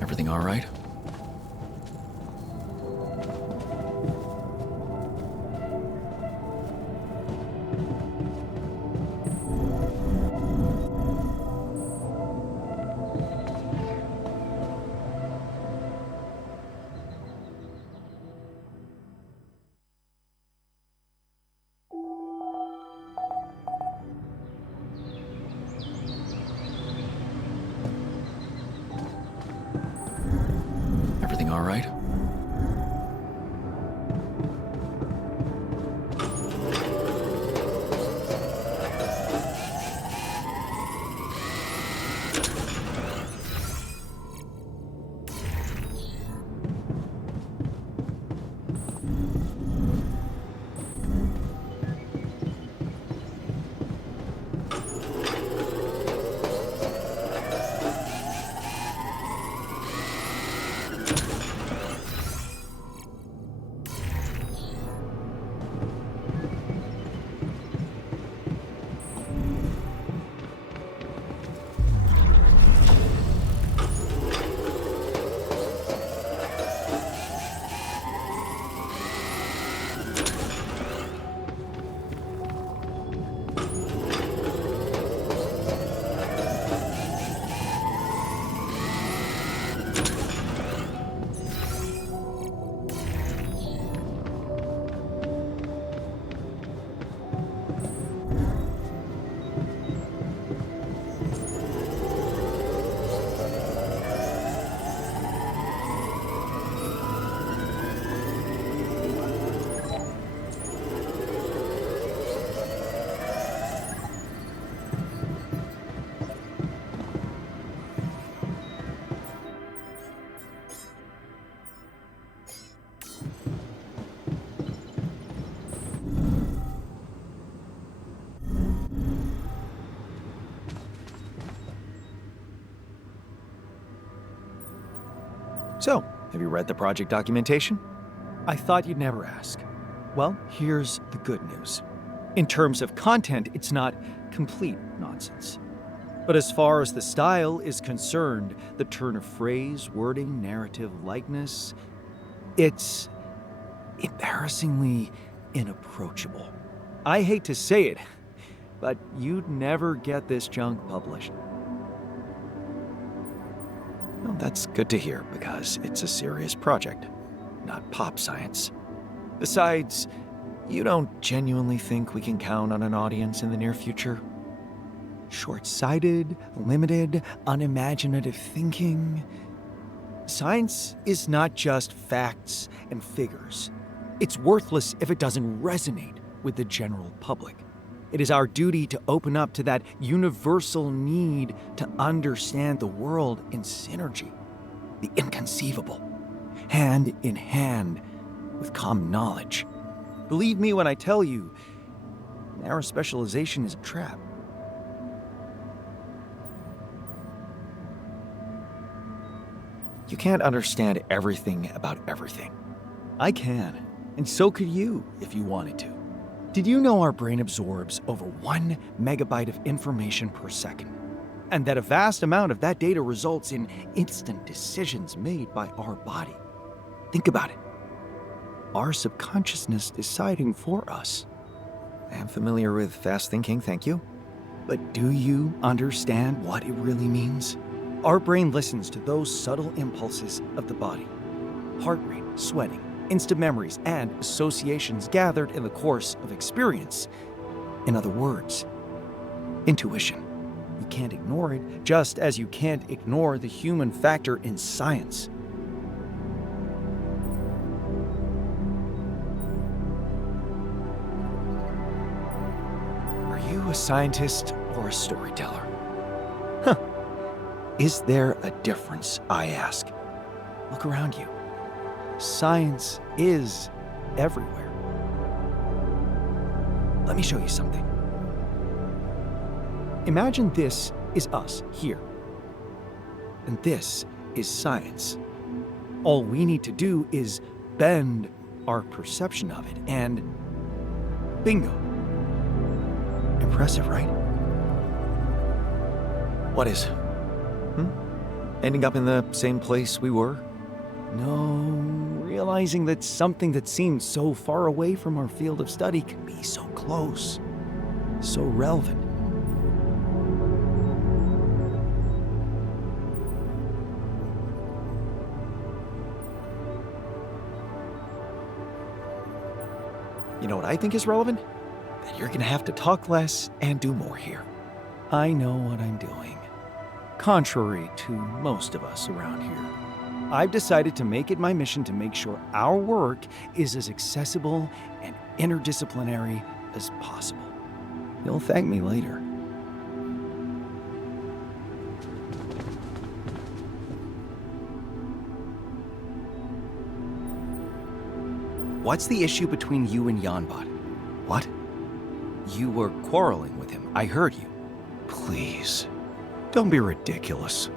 Everything all right? Everything all right? So, have you read the project documentation? I thought you'd never ask. Well, here's the good news. In terms of content, it's not complete nonsense. But as far as the style is concerned, the turn of phrase, wording, narrative, likeness, it's embarrassingly inapproachable. I hate to say it, but you'd never get this junk published. Well, that's good to hear, because it's a serious project, not pop science. Besides, you don't genuinely think we can count on an audience in the near future? Short-sighted, limited, unimaginative thinking. Science is not just facts and figures. It's worthless if it doesn't resonate with the general public. It is our duty to open up to that universal need to understand the world in synergy, the inconceivable, hand in hand with common knowledge. Believe me when I tell you, narrow specialization is a trap. You can't understand everything about everything. I can, and so could you if you wanted to. Did you know our brain absorbs over 1 megabyte of information per second? And that a vast amount of that data results in instant decisions made by our body? Think about it. Our subconsciousness deciding for us. I am familiar with fast thinking, thank you. But do you understand what it really means? Our brain listens to those subtle impulses of the body. Heart rate, sweating, instant memories, and associations gathered in the course of experience. In other words, intuition. You can't ignore it, just as you can't ignore the human factor in science. Are you a scientist or a storyteller? Huh. Is there a difference, I ask? Look around you. Science is everywhere. Let me show you something. Imagine this is us here, and this is science. All we need to do is bend our perception of it, and bingo. Impressive, right? What is? Ending up in the same place we were? No, realizing that something that seemed so far away from our field of study can be so close, so relevant. You know what I think is relevant? That you're gonna have to talk less and do more here. I know what I'm doing. Contrary to most of us around here, I've decided to make it my mission to make sure our work is as accessible and interdisciplinary as possible. You'll thank me later. What's the issue between you and Yanbot? What? You were quarreling with him. I heard you. Please, don't be ridiculous.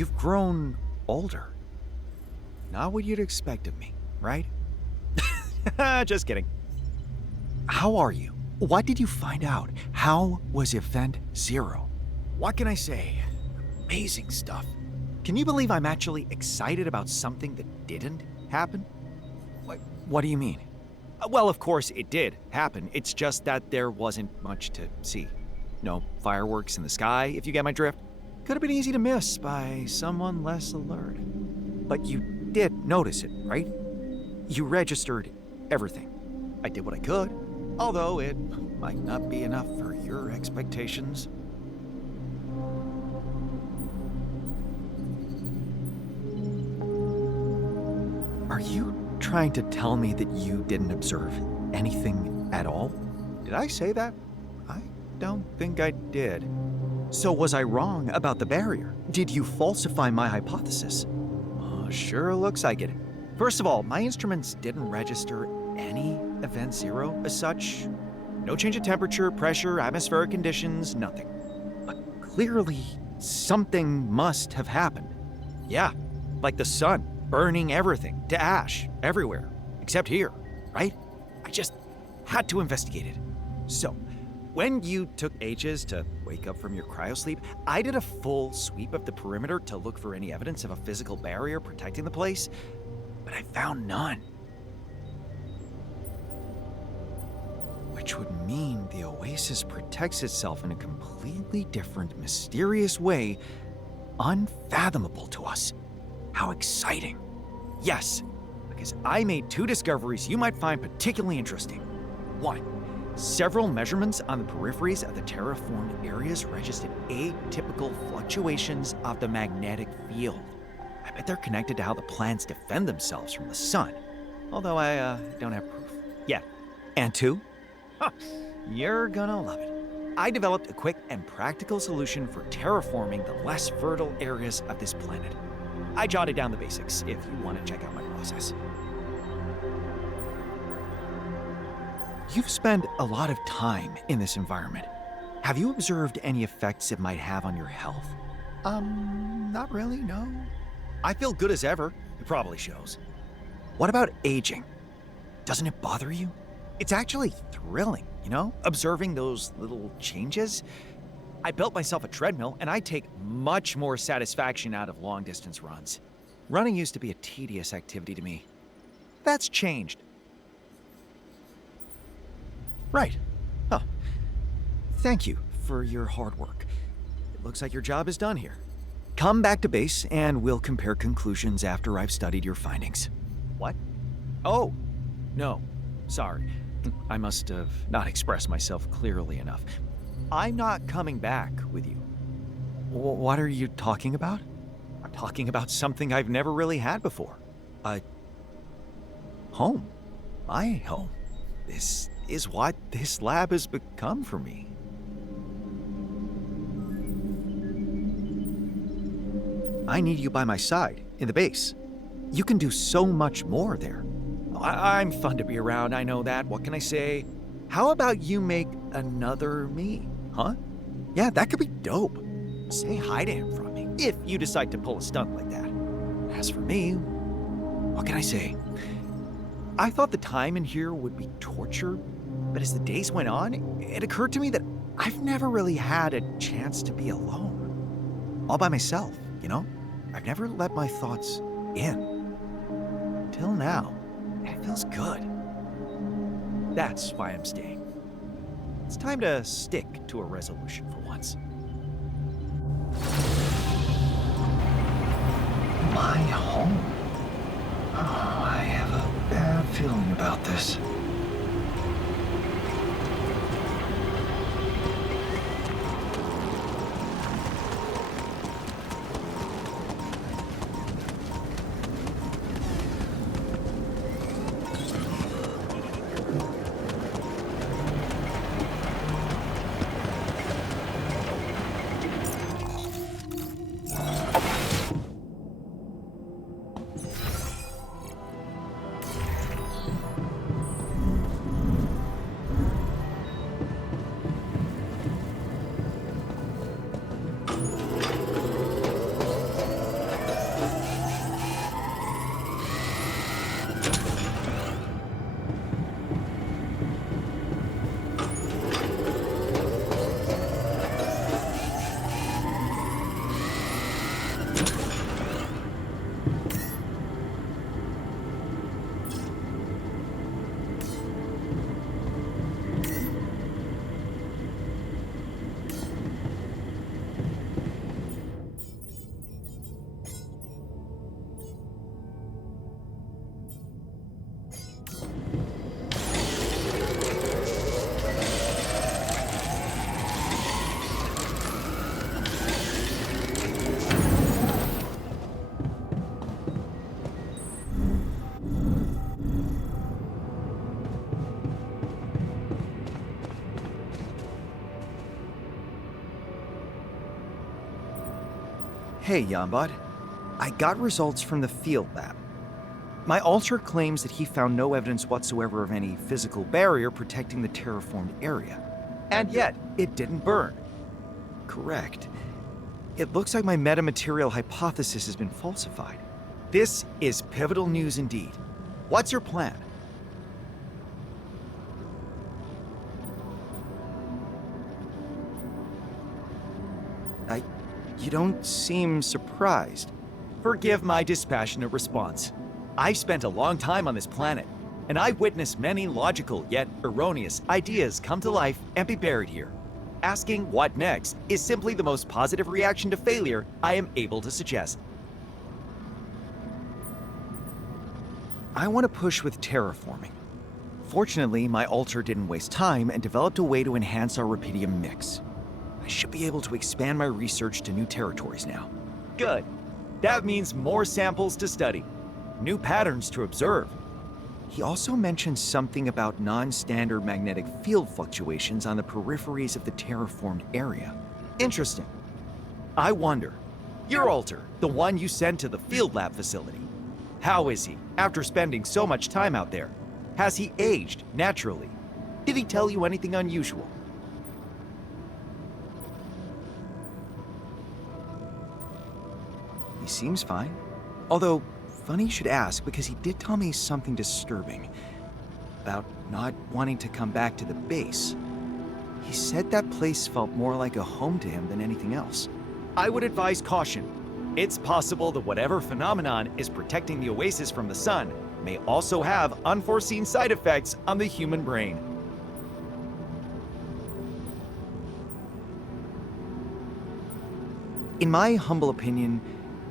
You've grown older. Not what you'd expect of me, right? Just kidding. How are you? What did you find out? How was Event Zero? What can I say? Amazing stuff. Can you believe I'm actually excited about something that didn't happen? What do you mean? Well, of course it did happen. It's just that there wasn't much to see. No fireworks in the sky, if you get my drift. Could have been easy to miss by someone less alert. But you did notice it, right? You registered everything. I did what I could, although it might not be enough for your expectations. Are you trying to tell me that you didn't observe anything at all? Did I say that? I don't think I did. So was I wrong about the barrier? Did you falsify my hypothesis? Sure looks like it. First of all, my instruments didn't register any Event Zero as such. No change in temperature, pressure, atmospheric conditions, nothing. But clearly, something must have happened. Yeah, like the sun burning everything to ash everywhere, except here, right? I just had to investigate it. So, when you took ages to wake up from your cryosleep, I did a full sweep of the perimeter to look for any evidence of a physical barrier protecting the place, but I found none. Which would mean the Oasis protects itself in a completely different, mysterious way, unfathomable to us. How exciting. Yes, because I made 2 discoveries you might find particularly interesting. 1. Several measurements on the peripheries of the terraformed areas registered atypical fluctuations of the magnetic field. I bet they're connected to how the planets defend themselves from the sun, although I don't have proof yet. And 2, you're gonna love it. I developed a quick and practical solution for terraforming the less fertile areas of this planet. I jotted down the basics if you want to check out my process. You've spent a lot of time in this environment. Have you observed any effects it might have on your health? Not really, no. I feel good as ever. It probably shows. What about aging? Doesn't it bother you? It's actually thrilling, you know? Observing those little changes. I built myself a treadmill, and I take much more satisfaction out of long-distance runs. Running used to be a tedious activity to me. That's changed. Right. Oh. Thank you for your hard work. It looks like your job is done here. Come back to base, and we'll compare conclusions after I've studied your findings. What? Oh, no. Sorry. I must have not expressed myself clearly enough. I'm not coming back with you. What are you talking about? I'm talking about something I've never really had before. A home. My home. This is what this lab has become for me. I need you by my side, in the base. You can do so much more there. I'm fun to be around, I know that. What can I say? How about you make another me, huh? Yeah, that could be dope. Say hi to him from me, if you decide to pull a stunt like that. As for me, what can I say? I thought the time in here would be torture, but as the days went on, it occurred to me that I've never really had a chance to be alone. All by myself, you know? I've never let my thoughts in. Till now. And it feels good. That's why I'm staying. It's time to stick to a resolution for once. My home? Oh, I have a bad feeling about this. Hey, Yambot. I got results from the field lab. My alter claims that he found no evidence whatsoever of any physical barrier protecting the terraformed area. And yet, it didn't burn. Correct. It looks like my metamaterial hypothesis has been falsified. This is pivotal news indeed. What's your plan? You don't seem surprised. Forgive my dispassionate response. I've spent a long time on this planet, and I've witnessed many logical yet erroneous ideas come to life and be buried here. Asking what next is simply the most positive reaction to failure I am able to suggest. I want to push with terraforming. Fortunately, my alter didn't waste time and developed a way to enhance our rubidium mix. I should be able to expand my research to new territories now. Good. That means more samples to study, new patterns to observe. He also mentioned something about non-standard magnetic field fluctuations on the peripheries of the terraformed area. Interesting. I wonder, your alter, the one you sent to the field lab facility, how is he after spending so much time out there? Has he aged naturally? Did he tell you anything unusual? He seems fine. Although, funny you should ask, because he did tell me something disturbing. About not wanting to come back to the base. He said that place felt more like a home to him than anything else. I would advise caution. It's possible that whatever phenomenon is protecting the Oasis from the sun may also have unforeseen side effects on the human brain. In my humble opinion,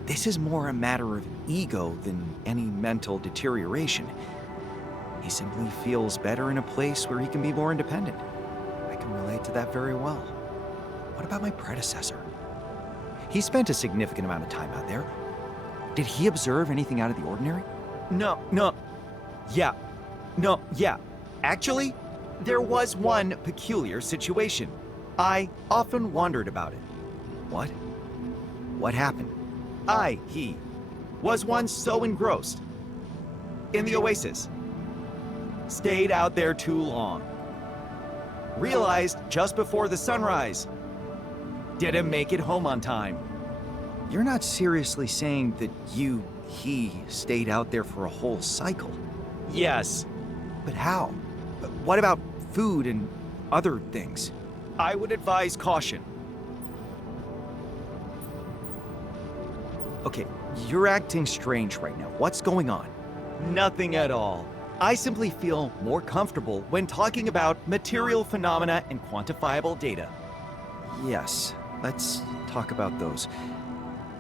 this is more a matter of ego than any mental deterioration. He simply feels better in a place where he can be more independent. I can relate to that very well. What about my predecessor? He spent a significant amount of time out there. Did he observe anything out of the ordinary? Yeah. Actually, there was one peculiar situation. I often wondered about it. What? What happened? He was once so engrossed in the Oasis. Stayed out there too long. Realized just before the sunrise. Didn't make it home on time. You're not seriously saying that he stayed out there for a whole cycle? Yes. But how? What about food and other things? I would advise caution. Okay, you're acting strange right now. What's going on? Nothing at all. I simply feel more comfortable when talking about material phenomena and quantifiable data. Yes, let's talk about those.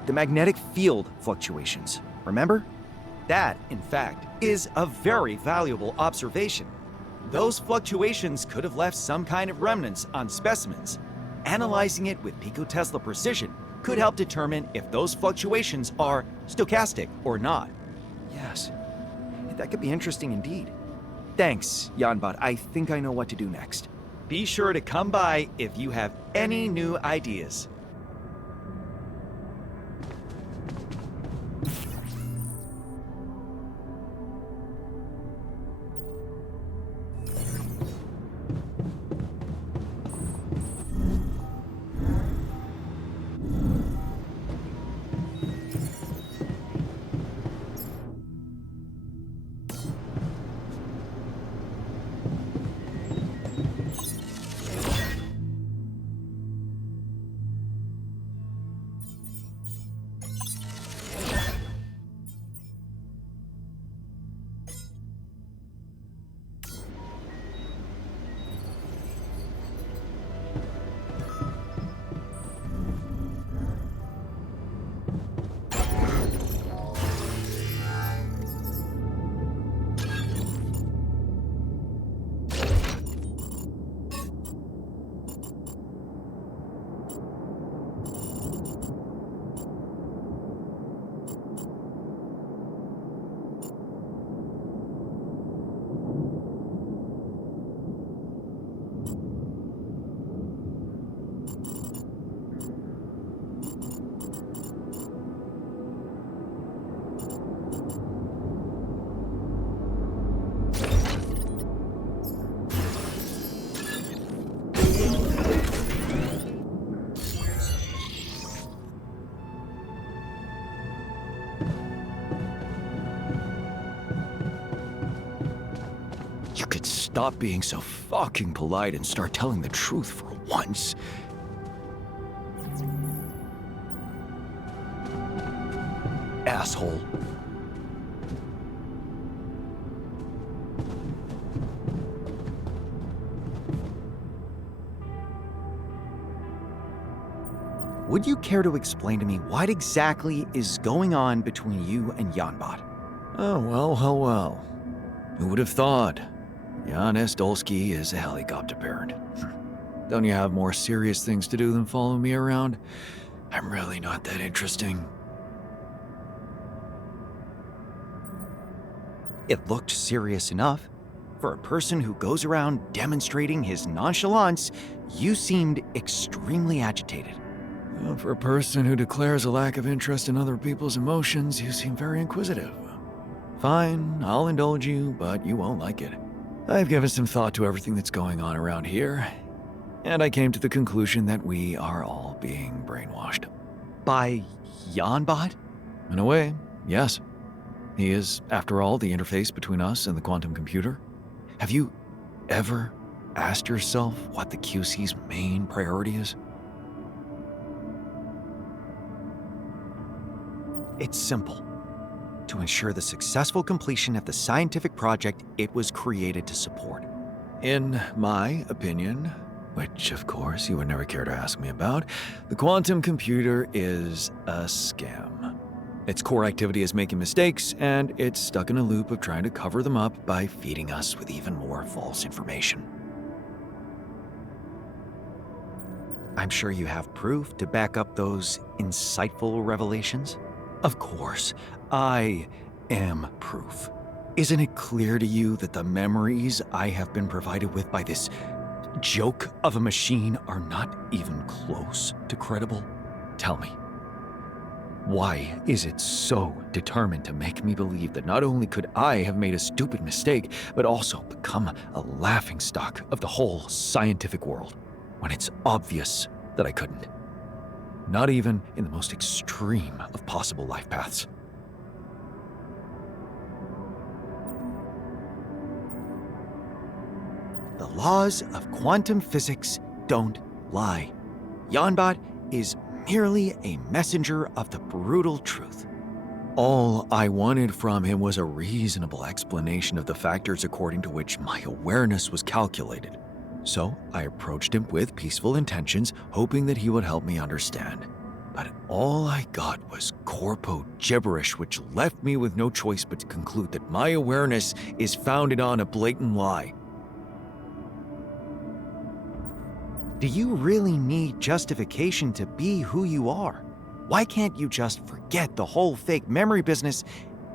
The magnetic field fluctuations, remember? That, in fact, is a very valuable observation. Those fluctuations could have left some kind of remnants on specimens. Analyzing it with picotesla precision could help determine if those fluctuations are stochastic or not. Yes, that could be interesting indeed. Thanks, Yanbot. I think I know what to do next. Be sure to come by if you have any new ideas. stop being so fucking polite and start telling the truth for once. Asshole. Would you care to explain to me what exactly is going on between you and Janbot? Oh, well. Who would have thought? Jan Estolsky is a helicopter parent. Don't you have more serious things to do than follow me around? I'm really not that interesting. It looked serious enough. For a person who goes around demonstrating his nonchalance, you seemed extremely agitated. Well, for a person who declares a lack of interest in other people's emotions, you seem very inquisitive. Fine, I'll indulge you, but you won't like it. I've given some thought to everything that's going on around here, and I came to the conclusion that we are all being brainwashed. By Janbot? In a way, yes. He is, after all, the interface between us and the quantum computer. Have you ever asked yourself what the QC's main priority is? It's simple. To ensure the successful completion of the scientific project it was created to support. In my opinion, which of course you would never care to ask me about, the quantum computer is a scam. Its core activity is making mistakes, and it's stuck in a loop of trying to cover them up by feeding us with even more false information. I'm sure you have proof to back up those insightful revelations? Of course, I am proof. Isn't it clear to you that the memories I have been provided with by this joke of a machine are not even close to credible? Tell me, why is it so determined to make me believe that not only could I have made a stupid mistake, but also become a laughingstock of the whole scientific world, when it's obvious that I couldn't? Not even in the most extreme of possible life paths. The laws of quantum physics don't lie. Janbot is merely a messenger of the brutal truth. All I wanted from him was a reasonable explanation of the factors according to which my awareness was calculated. So I approached him with peaceful intentions, hoping that he would help me understand. But all I got was corpo gibberish, which left me with no choice but to conclude that my awareness is founded on a blatant lie. Do you really need justification to be who you are? Why can't you just forget the whole fake memory business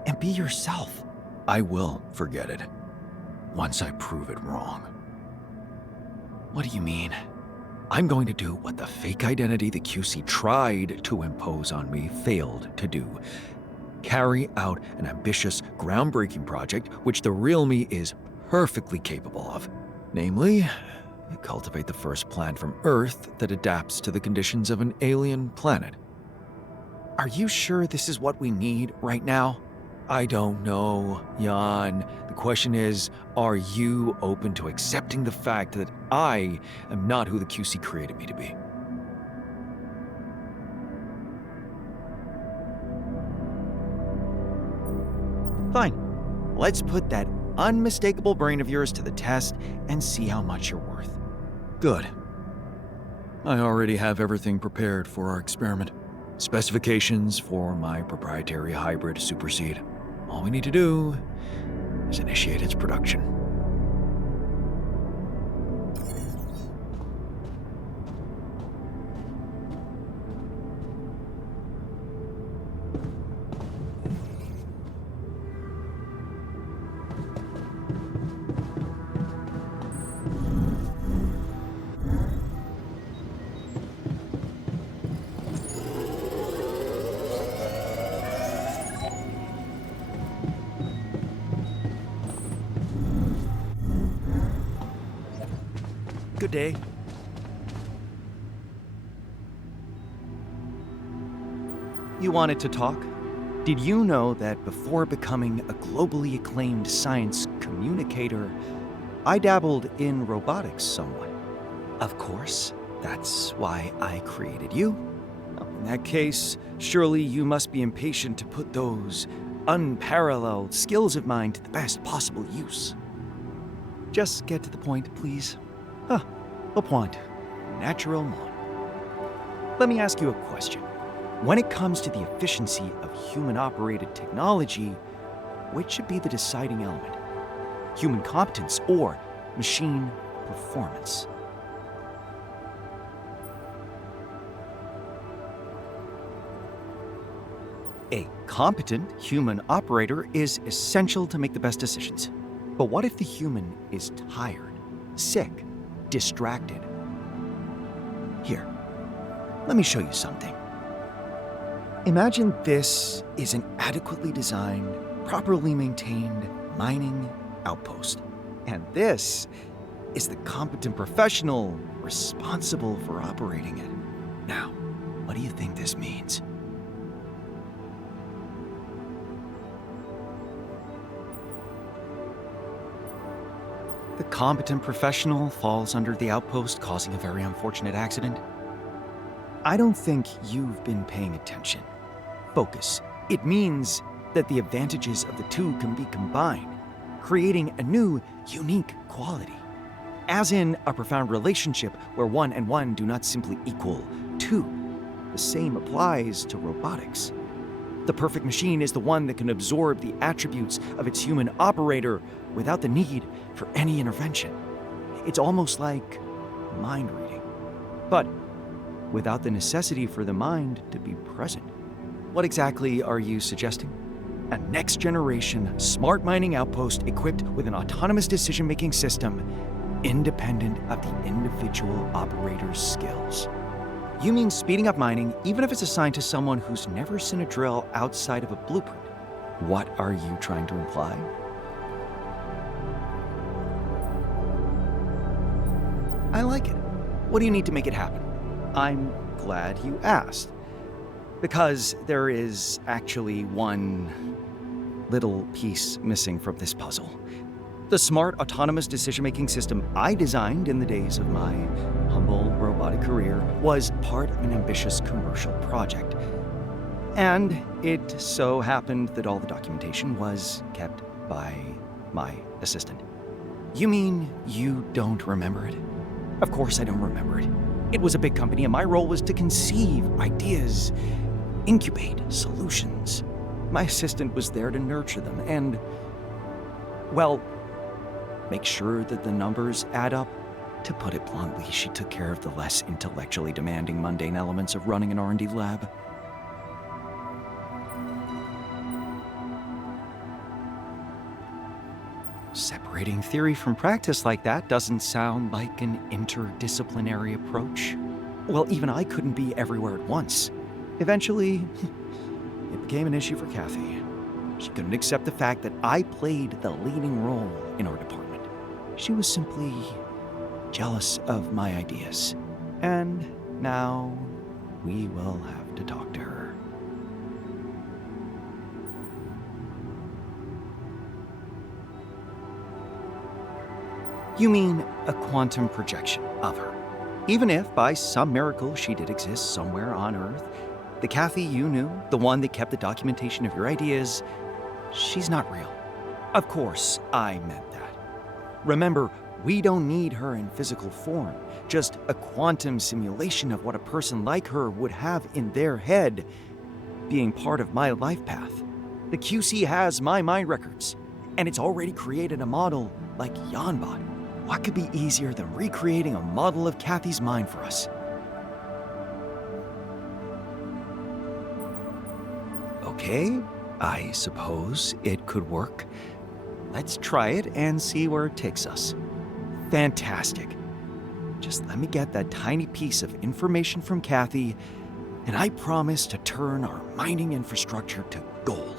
and be yourself? I will forget it, once I prove it wrong. What do you mean? I'm going to do what the fake identity the QC tried to impose on me failed to do. Carry out an ambitious, groundbreaking project which the real me is perfectly capable of. Namely, cultivate the first plant from Earth that adapts to the conditions of an alien planet. Are you sure this is what we need right now? I don't know, Jan. The question is, are you open to accepting the fact that I am not who the QC created me to be? Fine. Let's put that unmistakable brain of yours to the test and see how much you're worth. Good. I already have everything prepared for our experiment. Specifications for my proprietary hybrid superseed. All we need to do is initiate its production. Good day. You wanted to talk? Did you know that before becoming a globally acclaimed science communicator, I dabbled in robotics somewhat. Of course, that's why I created you. In that case, surely you must be impatient to put those unparalleled skills of mine to the best possible use. Just get to the point, please. Au point. Naturellement. Let me ask you a question. When it comes to the efficiency of human-operated technology, which should be the deciding element? Human competence or machine performance? A competent human operator is essential to make the best decisions. But what if the human is tired, sick, distracted? Here, let me show you something. Imagine this is an adequately designed, properly maintained mining outpost. And this is the competent professional responsible for operating it. Now, what do you think this means? The competent professional falls under the outpost, causing a very unfortunate accident. I don't think you've been paying attention. Focus. It means that the advantages of the two can be combined, creating a new, unique quality. As in a profound relationship where 1 and 1 do not simply equal 2. The same applies to robotics. The perfect machine is the one that can absorb the attributes of its human operator without the need for any intervention. It's almost like mind reading, but without the necessity for the mind to be present. What exactly are you suggesting? A next-generation smart mining outpost equipped with an autonomous decision-making system independent of the individual operator's skills. You mean speeding up mining even if it's assigned to someone who's never seen a drill outside of a blueprint? What are you trying to imply? I like it. What do you need to make it happen? I'm glad you asked. Because there is actually one little piece missing from this puzzle. The smart autonomous decision-making system I designed in the days of my humble robotic career was part of an ambitious commercial project. And it so happened that all the documentation was kept by my assistant. You mean you don't remember it? Of course I don't remember it. It was a big company and my role was to conceive ideas, incubate solutions. My assistant was there to nurture them and, well, make sure that the numbers add up. To put it bluntly, she took care of the less intellectually demanding mundane elements of running an R&D lab. Separating theory from practice like that doesn't sound like an interdisciplinary approach. Well, even I couldn't be everywhere at once. Eventually, it became an issue for Kathy. She couldn't accept the fact that I played the leading role in our department. She was simply jealous of my ideas. And now we will have to talk to her. You mean a quantum projection of her? Even if, by some miracle, she did exist somewhere on Earth, the Kathy you knew, the one that kept the documentation of your ideas, she's not real. Of course, I meant that. Remember, we don't need her in physical form, just a quantum simulation of what a person like her would have in their head, being part of my life path. The QC has my mind records, and it's already created a model like Yanbot. What could be easier than recreating a model of Kathy's mind for us? Okay, I suppose it could work. Let's try it and see where it takes us. Fantastic. Just let me get that tiny piece of information from Kathy, and I promise to turn our mining infrastructure to gold.